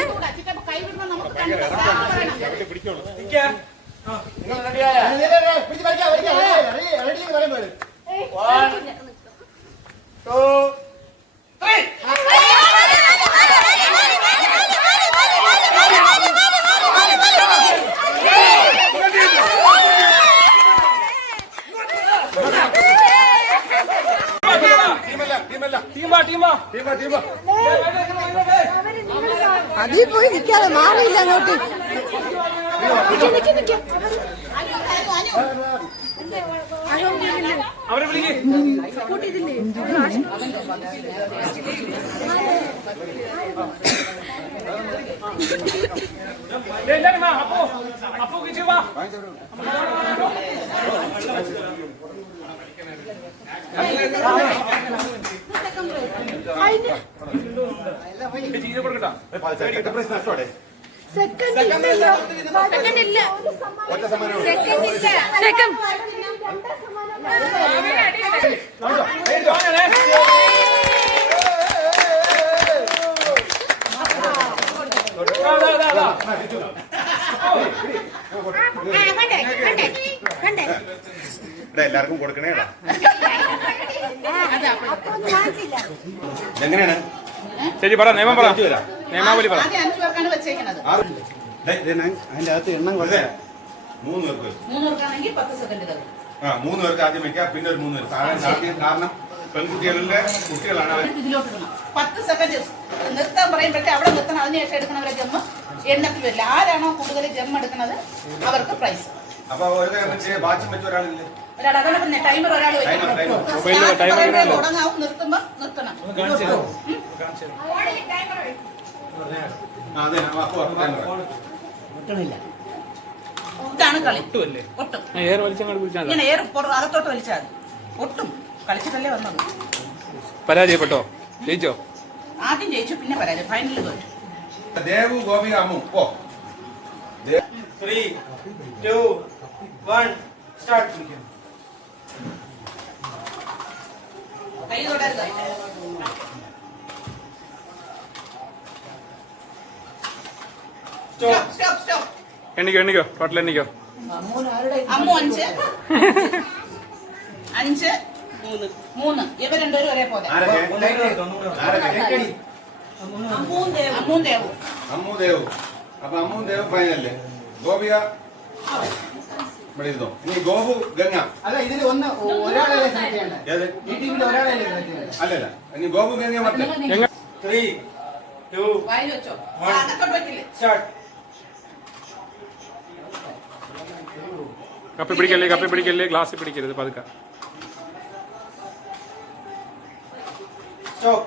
അതിൽ പോയി നിൽക്കാതെ മാറിയില്ല അങ്ങോട്ട്. എല്ലാവർക്കും കൊടുക്കണേടാ. എങ്ങനെയാണ് ശരി പറ, നിയമം പറ, നിയമാവലി പറ. അതിന്റെ അകത്ത് എണ്ണം കൊണ്ടേ 3 പേർക്ക് 3 പേർക്കാണെങ്കിൽ 10 സെക്കൻഡ് തരും. 3 പേർക്ക് ആദ്യം വെക്കാം, പിന്നെ ഒരു 3 പേർക്ക്. കാരണം പെൺകുട്ടികളുടെ കുട്ടികളാണ് അവർ. ഇതിലോട്ട് ഇടണം. 10 സെക്കൻഡ് നിർത്താൻ പറയുമ്പോഴത്തെ അവിടെ നിർത്തണം. അതിനുശേഷം എടുക്കണവരെ ജമ്മ് എണ്ണത്തിൽ വരില്ല. ആരാണോ കൂടുതൽ ജമ്മ് എടുക്കുന്നത് അവർക്ക് പ്രൈസ്. അപ്പൊ ബാക്കി വെച്ച ഒരാളില്ലേ? ഒരാളെ പിന്നെ ടൈമർ ഒരാൾ തുടങ്ങാവും. നിർത്തുമ്പോ നിർത്തണം. ഇതാണ് കളി. ഒട്ടും ഇങ്ങനെ ഏറ് അകത്തോട്ട് വലിച്ചാൽ ഒട്ടും കളിച്ചിട്ടല്ലേ വന്നത്. പരാജയപ്പെട്ടോ? ജയിച്ചോ? ആദ്യം ജയിച്ചു, പിന്നെ പരാജയം. ഫൈനലിൽ തോറ്റു. ദേവു ഗോപിക അമ്മു പോ. 3, 2, 1 സ്റ്റാർട്ട്. കൈ തൊടരുത്. Stop stop. എണ്ണിക്കോ ടോട്ടൽ എണ്ണിക്കോ. അമ്മു 5 5 3. ഇവർ രണ്ടുപേരും ഒരേപോലെ. അമ്മു ദേവു. അമ്മു ദേവു. അപ്പൊ അമ്മു ദേവു ഫൈനല്ലേ? ഗോപിക ഇവിടെ ഇരുന്നോ. ഇനി ഗോപു ഗംഗ. അല്ല ഇതിൽ ഒന്ന് ഒരാളെ സെലക്ട് ചെയ്യണ്ടേ? ഏത്? ഈ ടീമിൽ ഒരാളെ സെലക്ട് ചെയ്യണ്ടേ? അല്ലല്ല, ഇനി ഗോപു ഗംഗ മറ്റേ 3, 2, വായിൽ വെച്ചോ. അതൊക്കെ പറ്റില്ലേ? start. കപ്പി പിടിക്കല്ലേ ഗ്ലാസ് പിടിക്കരുത് പതുക്കെ. Stop.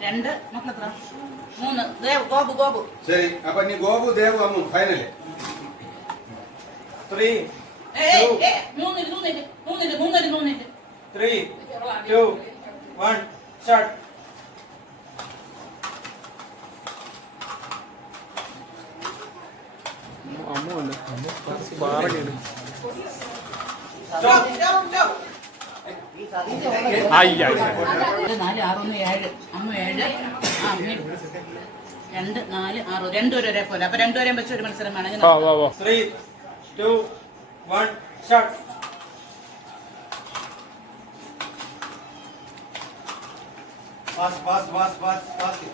2 മക്കളെത്ര? 3. ദേവ് ഗോപു. ശരി. അപ്പൊ ഇനി Gopu Dev Ammu final. 3, 3. 3, 2, 1, start. Stop. 4, 6, 1, 7. അമ്മ 7. 2, 4, 6. രണ്ടുപേരും ഒരേപോലെ. അപ്പൊ രണ്ടുപേരെയും വെച്ച് ഒരു മത്സരം വേണമെങ്കിൽ 3, 2, 1, start. ഫാസ്റ്റ്.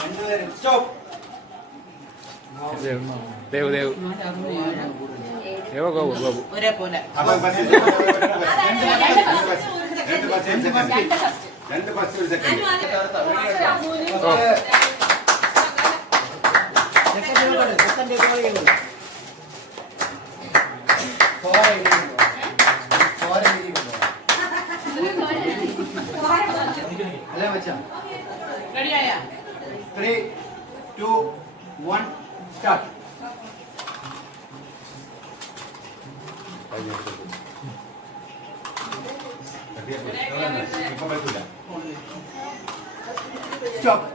രണ്ടുപേരും Stop. ദേവ് ഗോപു ഒരേപോലെ. അപ്പൊ ഫസ്റ്റ് രണ്ട് ഫസ്റ്റ് ഒരു സെക്കൻഡ്. അല്ല വെച്ചാ റെഡിയായ? 3, 2, 1 സ്റ്റാർട്ട്. ഇപ്പൊ പറ്റില്ല. സ്റ്റോപ്പ്.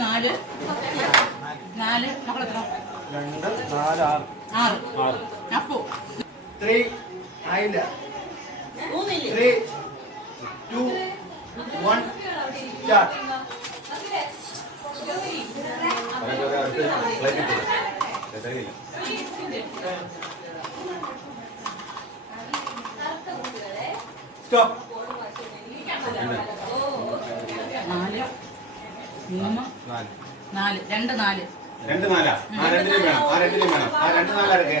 4. 4 മക്കളെത്ര? 6. അപ്പോ 3 ആയില്ല. 3, 2, 1 സ്റ്റാർട്ട്. സ്റ്റോപ്പ്. 4, 3, 4. 2, 4. 2, 4. ആ രണ്ടിലും വേണം. ആ 2, 4 എടുക്കേ.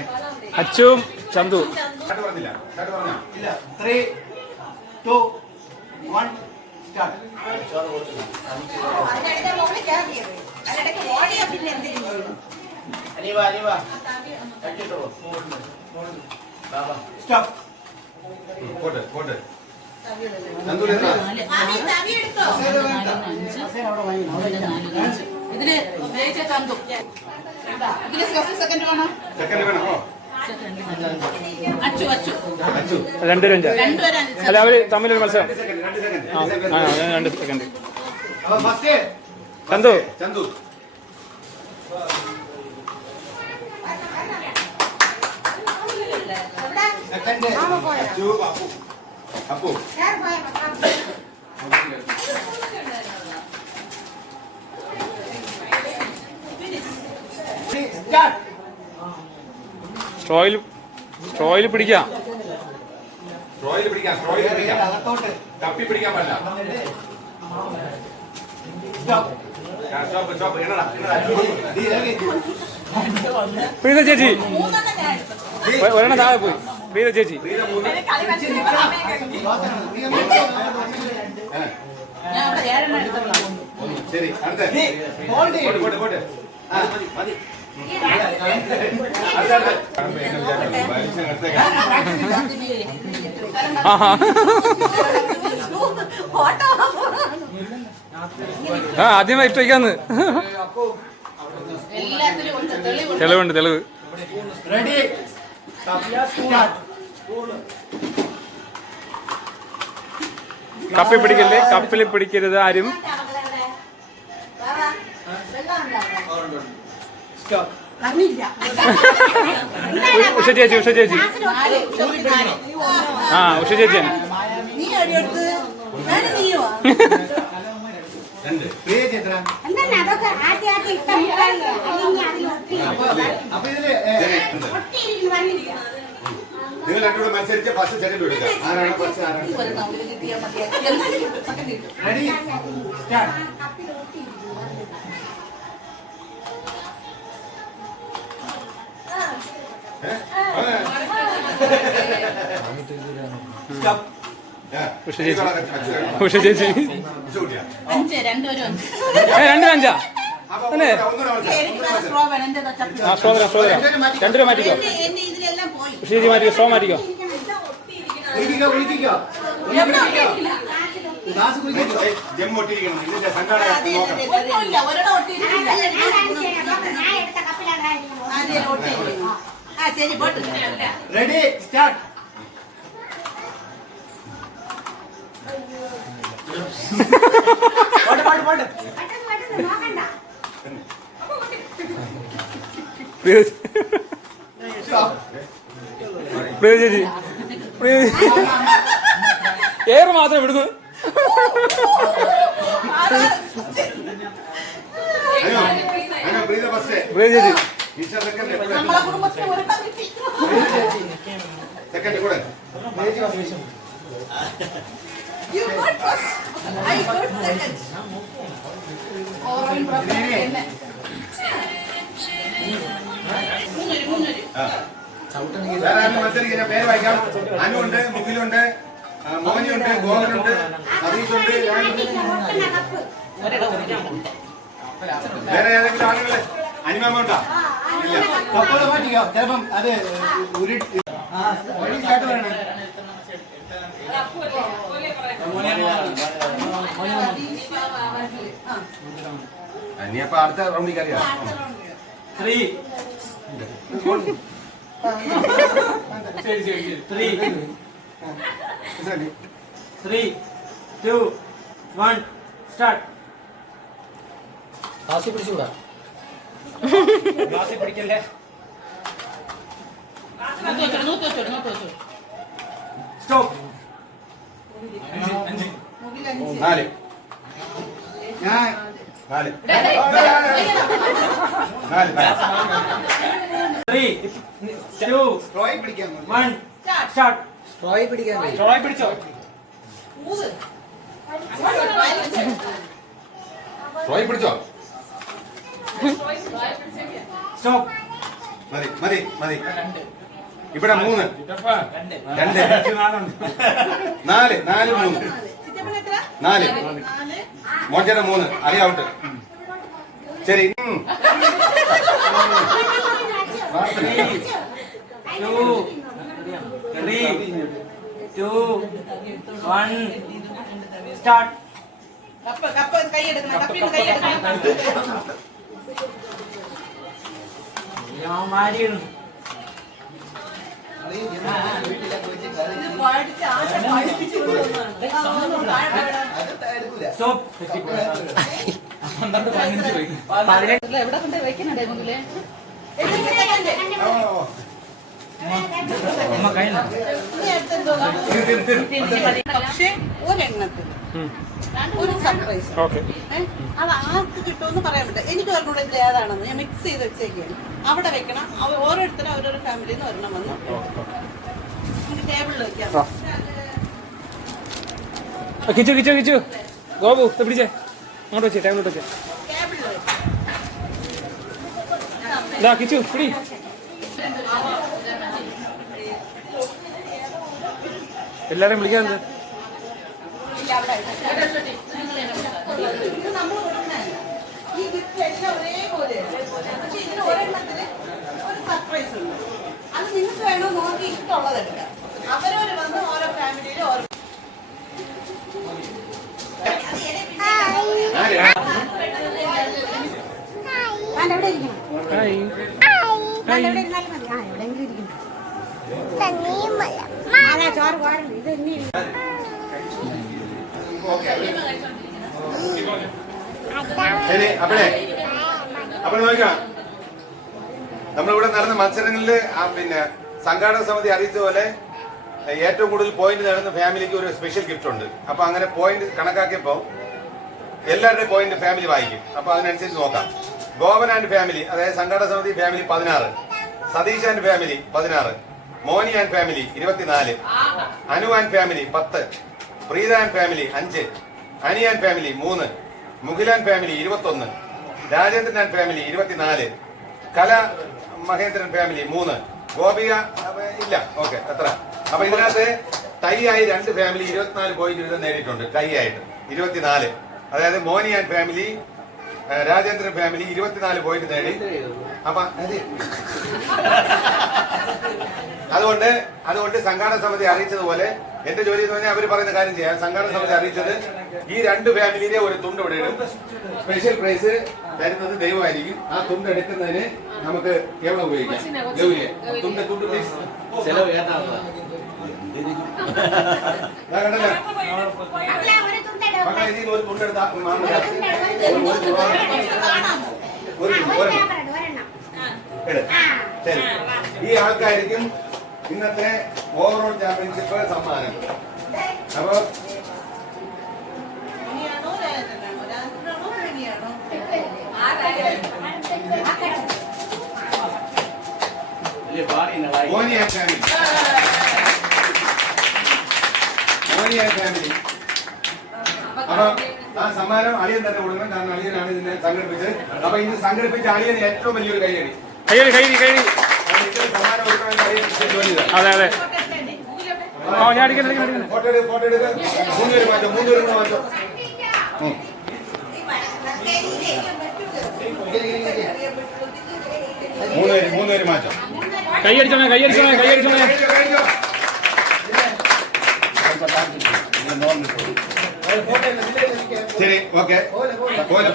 അച്ചുവും ചന്തു. സ്റ്റാർട്ട് പറഞ്ഞില്ല. സ്റ്റാർട്ട് പറഞ്ഞോ? ഇല്ല. 3, 2, 1 സ്റ്റാർട്ട്. അനിവാ സ്റ്റോപ്പ്. പോട്ട്. ചന്ദൂര് എന്താ? 4, 5. ഇതില് ജയിച്ച ചന്തു. ഇതില് സെക്കൻഡ് വേണോ? സെക്കൻഡ് വേണം. ഓ അച്ചു. രണ്ടുപേരും രണ്ടുപേരും അല്ല അവര് തമ്മിലൊരു മത്സരം. 2 സെക്കൻഡ്. 2 സെക്കൻഡ്. അപ്പൊ first Chandu second Achu, Appu. Start. സ്ട്രോയിൽ പിടിക്കാം. സ്ട്രോയിൽ പിടിക്കാം. അകത്തോട്ട്. കപ്പി പിടിക്കാൻ പാടില്ല. സ്റ്റോപ്പ്. സ്റ്റോപ്പ്. എന്നടാ. പ്രീത ചേച്ചി ഒരെണ്ണം താഴെ പോയി. പ്രീത ചേച്ചി ഞാൻ അവിടെ 7 എടുത്തോളാം. ശരി. അടുത്ത ഹോൾഡ് ചെയ്യ്. പോട്ട്. മതി. ആദ്യമായി ഇട്ടേക്കാന്ന്. എല്ലാത്തിലും ഉണ്ട് തെളിവ്. റെഡി. സ്റ്റാർട്ട്. കപ്പി പിടിക്കല്ലേ. കപ്പിൽ പിടിക്കരുത് ആരും. സ്റ്റോപ്പ്. ഉഷ ചേച്ചി ഉഷ ചേച്ചി പ്രിയ ചിത്ര. അപ്പൊ ഇതില് നിങ്ങൾ രണ്ടുകൂടെ മത്സരിച്ച് ഫസ്റ്റ് സെക്കൻഡ് എടുക്കുക. ആരാണ് ഫസ്റ്റ് ആരാണ് റെഡി സ്റ്റാർട്ട്. സ്റ്റോപ്പ്. ഉഷ ചേച്ചി 5 രണ്ടുപേരും 5. രണ്ടും അഞ്ചാ അല്ലേ? സ്ട്രോ വേണം എന്റെ ആ സ്ട്രോബെറി രണ്ടുപേരും മാറ്റിക്കോ. എന്റെ ഇതിലെല്ലാം പോയി. ഉഷ ചേച്ചി മാറ്റിക്കോ, സ്ട്രോ മാറ്റിക്കോ. കുളിക്കോ ഗ്ലാസ് കുളിക്കോ. ജെം ഒട്ടിരിക്കണം. ഇതിന്റെ സംഘാടക ഒന്നുമില്ല, ഒരെണ്ണം ഒട്ടിയിരിക്കില്ല. അതെ, ഒട്ടിയിരിക്കുന്നു. ആ ശരി പോട്ട്. Ready start. പാട്ട് പ്രിയ ചേച്ചി ഏറെ മാത്രം ഇവിടുന്ന് പ്രിയ ചേച്ചി നമ്മളെ കുടുംബത്തിന് ഒരെണ്ണം കിട്ടി. സെക്കൻഡ് കൂടെ You got first. I got second. Orange profile. വേറെ ആരും മത്സരിക്കുന്ന പേര് വായിക്കാം. അനുണ്ട്, മുഖിലുണ്ട്, മോഹനിയുണ്ട്, ഗോപനുണ്ട്, സതീഷുണ്ട്. വേറെ ഏതെങ്കിലും ആളുകള് അനിമാമ ഉണ്ടോ? ഇല്ല. കപ്പോള മാറ്റിക്കോ. ചിലപ്പം അത് ഉരുട്ടി സ്റ്റാർട്ട് പറയണേ. ഇനിയപ്പോ അടുത്ത റൗണ്ടിൽ അറിയാം. 3 3 2 1 സ്റ്റാർട്ട്. ഗ്ലാസ്സിൽ പിടിച്ചുകൂടാ. ഗ്ലാസ്സിൽ പിടിക്കല്ലേ. സ്റ്റോപ്പ്. 4 ഞാൻ 4 3 2 സ്ട്രോയി പിടിക്കാൻ 1 സ്റ്റാർട്ട്. സ്ട്രോയി പിടിക്കാൻ. സ്ട്രോയി പിടിച്ചോ. സ്ട്രോയി പിടിച്ചോ. സ്റ്റോപ്പ്. മതി മതി മതി. ഇവിടെ 3 2 4 4 3 4 മോചന 3 അറിയാവട്ടെ. ശരി. 2 3 2 1 സ്റ്റാർട്ട്. കപ്പ് കൈ എടുക്കണം. കപ്പിന് കൈ എടുക്കണം. ഞാൻ മാറിയിരുന്നു. ഇത് പഠിച്ച് ആശ പഠിപ്പിച്ചു സ്റ്റോപ്പ്. 12 15 എവിടെ കൊണ്ട് വെക്കണേ മുതലേ. അമ്മ കയ്യിൽ. പക്ഷേ ഒരെണ്ണത്തിൽ ഒരു സർപ്രൈസ്. അത് ആർക്ക് കിട്ടുമെന്ന് പറയാൻ പറ്റില്ല. എനിക്ക് പറഞ്ഞൂടെ ഇതിൽ ഏതാണെന്ന് ഞാൻ മിക്സ് ചെയ്ത് വെച്ചേക്കാണ്. അവിടെ വെക്കണം. ഓരോരുത്തരും ഓരോരോ ഫാമിലിയിൽ നിന്ന് ഒരെണ്ണം വന്ന് നമുക്ക് ടേബിളിൽ വെക്കാം. കിച്ചു കിച്ചു കിച്ചു ഗോപു പിടിച്ചേ അങ്ങോട്ട് വെച്ചേ ടൈമിലോട്ട് വെച്ചേ. ടേബിളിൽ വെക്കാം. ഇതാ കിച്ചു പിടി. എല്ലാരെയും വിളിക്കാറുണ്ട്. ഇത് നമ്മൾ കൊടുക്കുന്നതല്ല. ഈ ഗിഫ്റ്റ് എല്ലാം ഒരേപോലെയാണ്. പക്ഷെ ഇതിന് ഒരെണ്ണത്തിന് ഒരു സർപ്രൈസ് ഉണ്ട്. അത് നിങ്ങൾക്ക് വേണോ നോക്കി ഇഷ്ടമുള്ളത് എടുക്കാം. അവരവര് വന്ന് ഓരോ ഫാമിലിയിലും ഓരോ ശരി. അപ്പോൾ നോക്കാം. നമ്മളിവിടെ നടന്ന മത്സരങ്ങളിൽ പിന്നെ സംഘാടക സമിതി അറിയിച്ച പോലെ ഏറ്റവും കൂടുതൽ പോയിന്റ് നേടുന്ന ഫാമിലിക്ക് ഒരു സ്പെഷ്യൽ ഗിഫ്റ്റ് ഉണ്ട്. അപ്പൊ അങ്ങനെ പോയിന്റ് കണക്കാക്കിയപ്പോ എല്ലാവരുടെയും പോയിന്റ് ഫാമിലി വായിക്കും. അപ്പൊ അതിനനുസരിച്ച് നോക്കാം. ഗോവൻ ആൻഡ് ഫാമിലി, അതായത് സംഘാടക സമിതി family 16, Satheesh and family 16, Moni and family 24, Anu and family 10, Preetha and family 5, Ani and family 3, Mukhilan family 21, Rajendran and family 24, Kala Mahendran family 3, Gopika ഇല്ല. ഓക്കെ, എത്ര? അപ്പൊ ഇതിനകത്ത് ടൈ ആയി 2 ഫാമിലി 24 പോയിന്റ് വീതം നേടിയിട്ടുണ്ട്. ടൈ ആയിട്ട് 24. അതായത് Moni and family, Rajendran family 24 point നേടി. അപ്പൊ അതുകൊണ്ട് സംഘാടന സമിതി അറിയിച്ചതുപോലെ എന്റെ ജോലി എന്ന് പറഞ്ഞാൽ അവർ പറയുന്ന കാര്യം ചെയ്യാം. സംഘാടന സമിതി അറിയിച്ചത് ഈ 2 ഫാമിലിയിലെ ഒരു തുണ്ട് ഇവിടെ ഇടും. സ്പെഷ്യൽ പ്രൈസ് തരുന്നത് ദൈവമായിരിക്കും. ആ തുണ്ട് എടുക്കുന്നതിന് നമുക്ക് എവിടെ ഉപയോഗിക്കാം? തുണ്ട് പ്ലീസ്. കണ്ടല്ലോ, ഇതിൽ ഒരു തുണ്ടെടുത്താ ശരി. ഈ ആൾക്കായിരിക്കും ഇന്നത്തെ ഓവറോൾ ചാമ്പ്യൻഷിപ്പ് സമ്മാനം. അപ്പൊ ഫാമിലി. അപ്പൊ ആ സമ്മാനം അളിയൻ തന്നെ കൊടുക്കണം. കാരണം അളിയനാണ് ഇതിനെ സംഘടിപ്പിച്ചത്. അപ്പൊ ഇത് സംഘടിപ്പിച്ച അളിയന് ഏറ്റവും വലിയൊരു കൈയടി. സമ്മാനം കൊടുക്കണമെങ്കിൽ അളിയൻ ജോലി ചെയ്താൽ. അതെ അതെ. ഫോട്ടോ എടുക്കുക. 3 പേര് മാറ്റോ. 3 പേര് മാറ്റോ. മൂന്ന് പേര് മാറ്റം. കൈയടിച്ചോണേ. ശരി, ഓക്കെ. പോലെ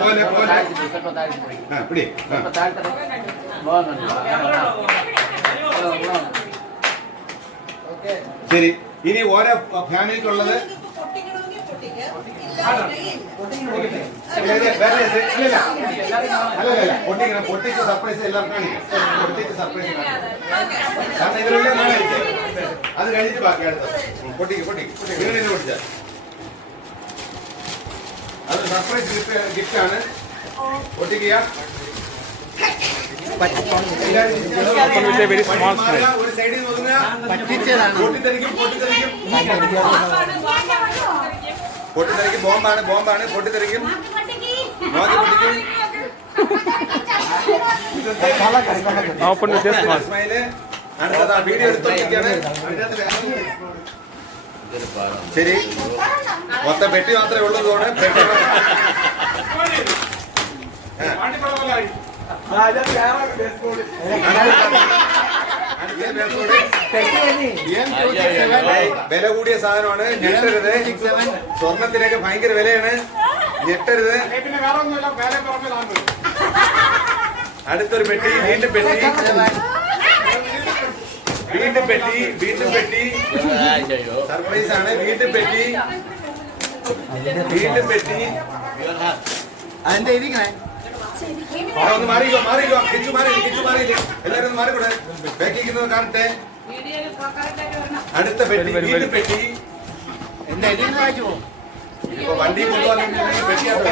പിടി. ശരി, ഇനി ഓരോ ഫാമിലിക്കുള്ളത് പൊട്ടിക്ക് സർപ്രൈസ് എല്ലാം കാണിക്കാം. കാരണം ഇതിലെല്ലാം കാണിക്കാം. അത് കഴിഞ്ഞിട്ട് ബാക്കി അടുത്ത പൊട്ടിക്ക് ഇങ്ങനെ പൊട്ടിച്ചാൽ അത് സർപ്രൈസ് ഗിഫ്റ്റ് ആണ്. പൊട്ടിക്കുക. ഒരു സൈഡിൽ നോക്കുക. പൊട്ടിത്തെറിക്കും. ബോംബാണ്. പൊട്ടിത്തെറിക്കും. അടുത്തതാ വീഡിയോ എടുത്തോണ്ടിരിക്കുകയാണ്. ശരി, മൊത്തം പെട്ടി മാത്രമേ ഉള്ളതുകൊണ്ട് വില കൂടിയ സാധനമാണ്. ഞെട്ടരുത്. സ്വർണത്തിനൊക്കെ ഭയങ്കര വിലയാണ്. ഞെട്ടരുത്. അടുത്തൊരു പെട്ടി. വീണ്ടും പെട്ടി. സർപ്രൈസ് ആണ്. വീണ്ടും പെട്ടി. അതിന്റെ ഇരിക്കണേ. ഒന്ന് മാറിക്കോ. കിച്ചു മാറിയില്ലേ? എല്ലാരും ഒന്ന് മാറിക്കൂടെ. ബാക്കിക്കുന്നത് കാണട്ടെ. അടുത്ത പെട്ടി. വീണ്ടും പെട്ടി. എന്റെ ഇരിക്കുന്ന വായിച്ചു പോകും. ഇപ്പൊ വണ്ടി കൊണ്ടുപോകാൻ പെട്ടിയാട്ടോ.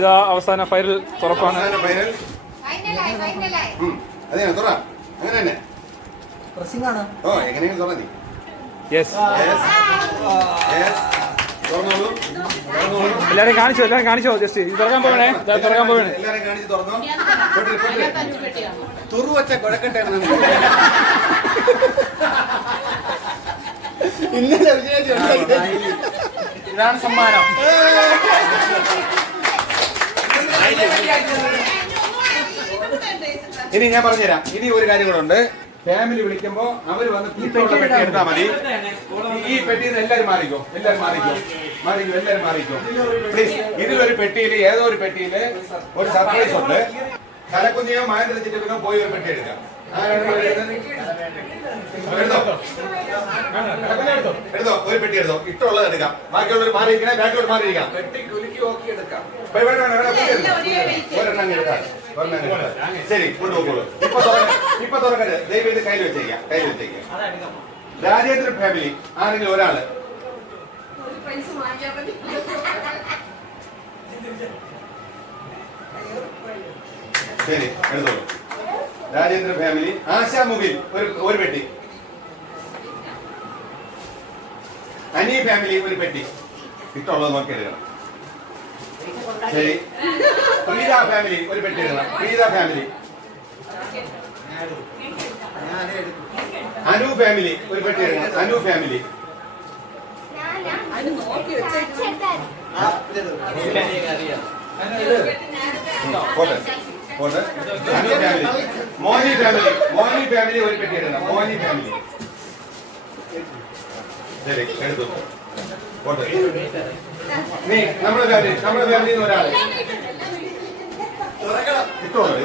ഇതാ അവസാന ഫൈനൽ തുറപ്പാണ്. ഫൈനൽ. അതെ, തുറ. അങ്ങനെ തന്നെ. ഓ, എങ്ങനെയാണ് തുറ നീ? യെസ്. തുറന്നോളൂ. എല്ലാരും കാണിച്ചോ. ജസ്റ്റ് ഇത് തുറക്കാൻ പോവണേ. എല്ലാരും കാണിച്ച് തുറന്നോ. തുറു വച്ച കൊഴക്കട്ടെ. ഇന്നലെ ഇതാണ് സമ്മാനം. ഇനി ഞാൻ പറഞ്ഞുതരാം. ഇനി ഒരു കാര്യം കൂടെ ഉണ്ട്. ഫാമിലി വിളിക്കുമ്പോ അവര് വന്ന് കൂട്ടുള്ള പെട്ടി എടുത്താൽ മതി. ഈ പെട്ടിയിൽ നിന്ന് എല്ലാരും മാറിക്കോ. പ്ലീസ്. ഇതിലൊരു പെട്ടിയിൽ, ഏതോ ഒരു പെട്ടിയില് ഒരു സർപ്രൈസ് ഉണ്ട്. കലക്കുഞ്ഞയോ മഹേന്ദ്ര ചിറ്റപ്പിനോ പോയി ഒരു പെട്ടി എടുക്കാം. എടുത്തോ. ഒരു പെട്ടി എടുത്തോ. ഇട്ടുള്ളത് എടുക്കാം. ബാക്കിയുള്ളവർ മാറിയിരിക്കണേ. ബാക്കിലോട്ട് മാറിയിരിക്കാം. ഒരെണ്ണം എടുക്കാം. ശരി, കൊണ്ടുപോകുള്ളൂ. ഇപ്പൊ തുറക്കരുത്. ദയവ് ഇത് കയ്യിൽ വെച്ചേക്കാം. രാജേന്ദ്രൻ ഫാമിലി ആരെങ്കിലും ഒരാള്. ശരി, എടുത്തോളൂ. രാജേന്ദ്ര ഫാമിലി. ആശാ മൊബൈൽ ഒരു പെട്ടി. അനി ഫാമിലി ഒരു പെട്ടി. ഇഷ്ടമുള്ളത് നോക്കി എടുക്കണം. ശരി. പ്രീത ഫാമിലി ഒരു പെട്ടി എടുക്കണം. പ്രീത ഫാമിലി. അനു ഫാമിലി ഒരു പെട്ടി എടുക്കണം. അനു ഫാമിലി. പോട്ടെ പോട്ടെ. Anu family. Moni family. Moni family ഒരു പെട്ടി എടുക്കണം. മോനി ഫാമിലി. ശരി, എടുത്തു. പോട്ടെ. നീ നമ്മുടെ ഫാമിലിന്ന് ഒരാള് ഇഷ്ടമുള്ളൂ.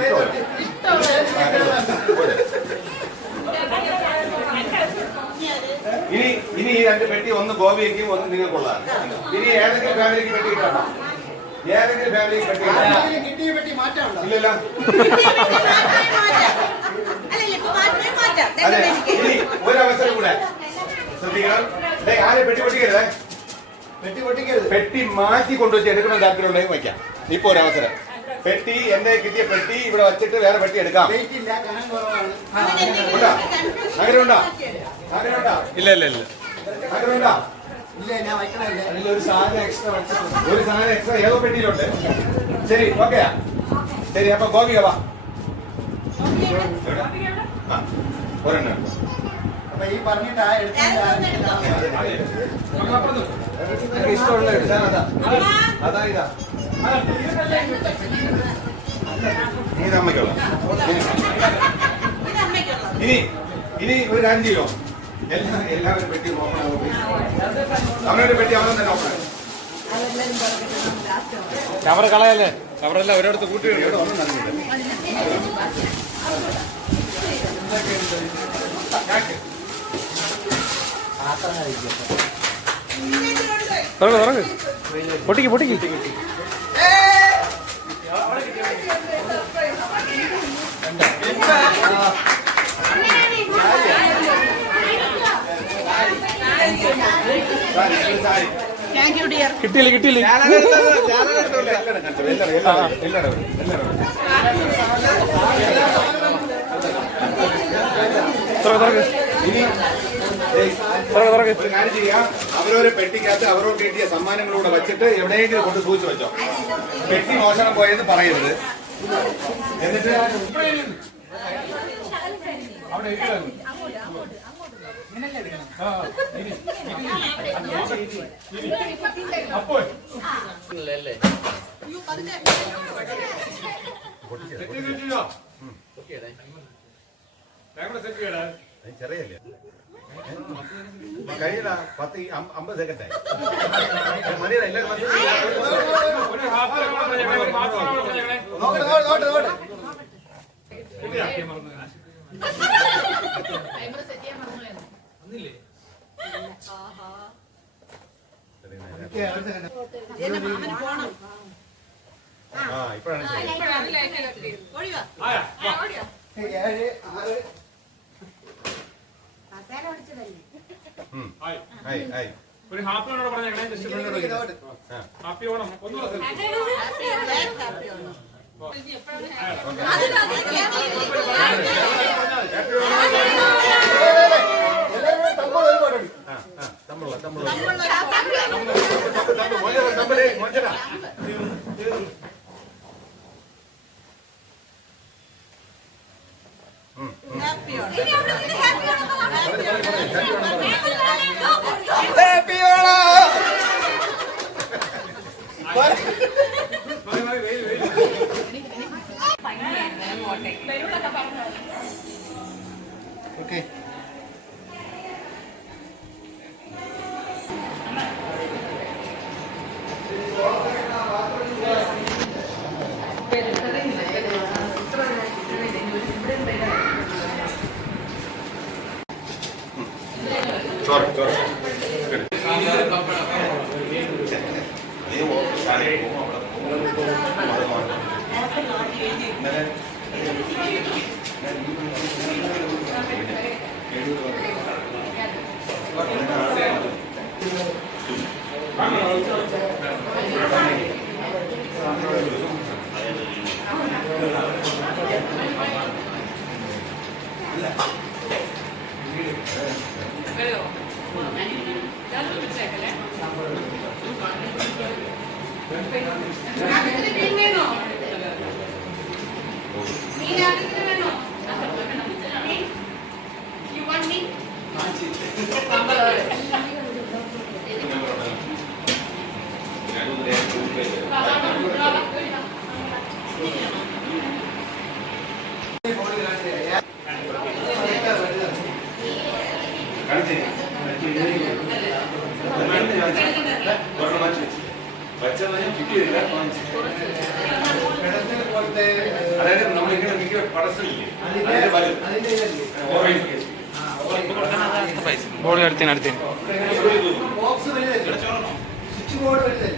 ഇനി ഈ രണ്ട് പെട്ടി ഒന്ന് ഗോപിയേക്കും ഒന്ന് നിങ്ങൾക്കുള്ളതാണ്. ഇനി ഏതെങ്കിലും ഫാമിലിക്ക് പെട്ടി കിട്ടാണോ? ഏതെങ്കിലും ഫാമിലിക്ക് പെട്ടി കിട്ടിയ പെട്ടി മാറ്റാനുണ്ടോ? ഇല്ലല്ലോ. അതെ, ഇനി ഒരവസരം കൂടെ ശ്രദ്ധിക്കണം. ആരെ പെട്ടി പൊട്ടിക്കരുതേ. പെട്ടി മാറ്റി കൊണ്ടുവച്ച് എടുക്കണം. താല്പര്യമുണ്ടെങ്കിൽ വയ്ക്കാം. ഇപ്പൊ ഒരവസരം. പെട്ടി എന്റെ കിട്ടിയ പെട്ടി ഇവിടെ വച്ചിട്ട് വേറെ പെട്ടി എടുക്കാം. അങ്ങനെ ഉണ്ടോ? ഇല്ല ഇല്ല ഇല്ല അങ്ങനെ ഉണ്ടോ? ഒരു സാധനം എക്സ്ട്രാ ഒരു സാധനം എക്സ്ട്രാ ഏതോ പെട്ടിയിലുണ്ട്. ശരി, ഓക്കെയാ. ശരി, അപ്പൊ ഗോപിക വാ. ഒരെണ്ണം. അപ്പൊ ഈ പറഞ്ഞിട്ട് ഇഷ്ടമുള്ള അതാ ഇതാ. ഇനി അമ്മയ്ക്കുള്ള. ഇനി ഒരു കാര്യം ചെയ്യോ? എല്ലാവരും പെട്ടി നോക്കണം. അവനൊരു പെട്ടി അവനും തന്നെ നോക്കണം. കവർ കളയല്ലേ? കവറെല്ലാം ഒരിടത്ത് കൂട്ടി ഒന്നും നടന്നില്ല. തുറക്ക് പൊട്ടിക്ക് പൊട്ടിക്ക്. കിട്ടിയില്ല കിട്ടിയില്ല. ഒരു കാര്യം ചെയ്യാം. അവരവരെ പെട്ടിക്കകത്ത് അവരോട് കിട്ടിയ സമ്മാനങ്ങളൂടെ വെച്ചിട്ട് എവിടെയെങ്കിലും കൊണ്ട് സൂക്ഷിച്ചു വെച്ചോ. പെട്ടി മോഷണം പോയെന്ന് പറയരുത്. എന്നിട്ട് ചെറിയല്ലേ കഴിയടാ. 50 സെക്കൻഡായി. മതിയടാ. എല്ലാവരും ഇപ്പഴാണ് ഒരു ഹാപ്പി ഓണോട് പറഞ്ഞേ. ഹാപ്പി ഓണം ഒന്നുകൂടെ. ഓക്കെ. അതായത് നമ്മളിങ്ങനെ മിക്ക പടത്തില്ലേ ബോർഡ് അടുത്തേന് ബോക്സ് വലുതല്ലേ സ്വിച്ച് ബോർഡ് വലുതല്ലേ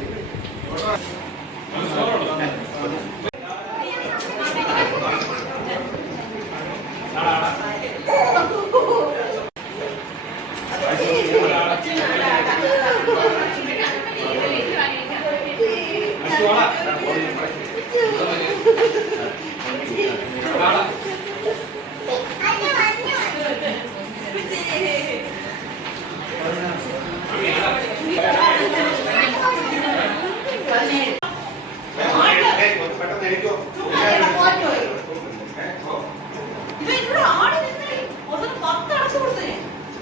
പെട്ടെന്ന് എഴുതിക്കോ.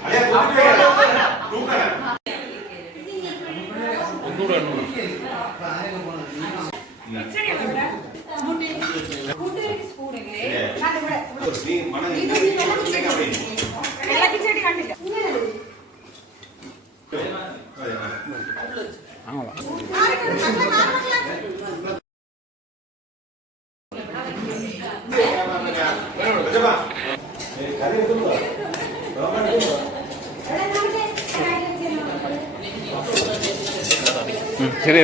അതെ തൂക്കാനാ നീ മണം വെള്ളക്കിച്ചെടി കണ്ടില്ല. ശരി.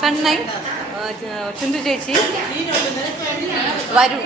കണ്ണൈ ചിന്തു ചേച്ചി വരൂ.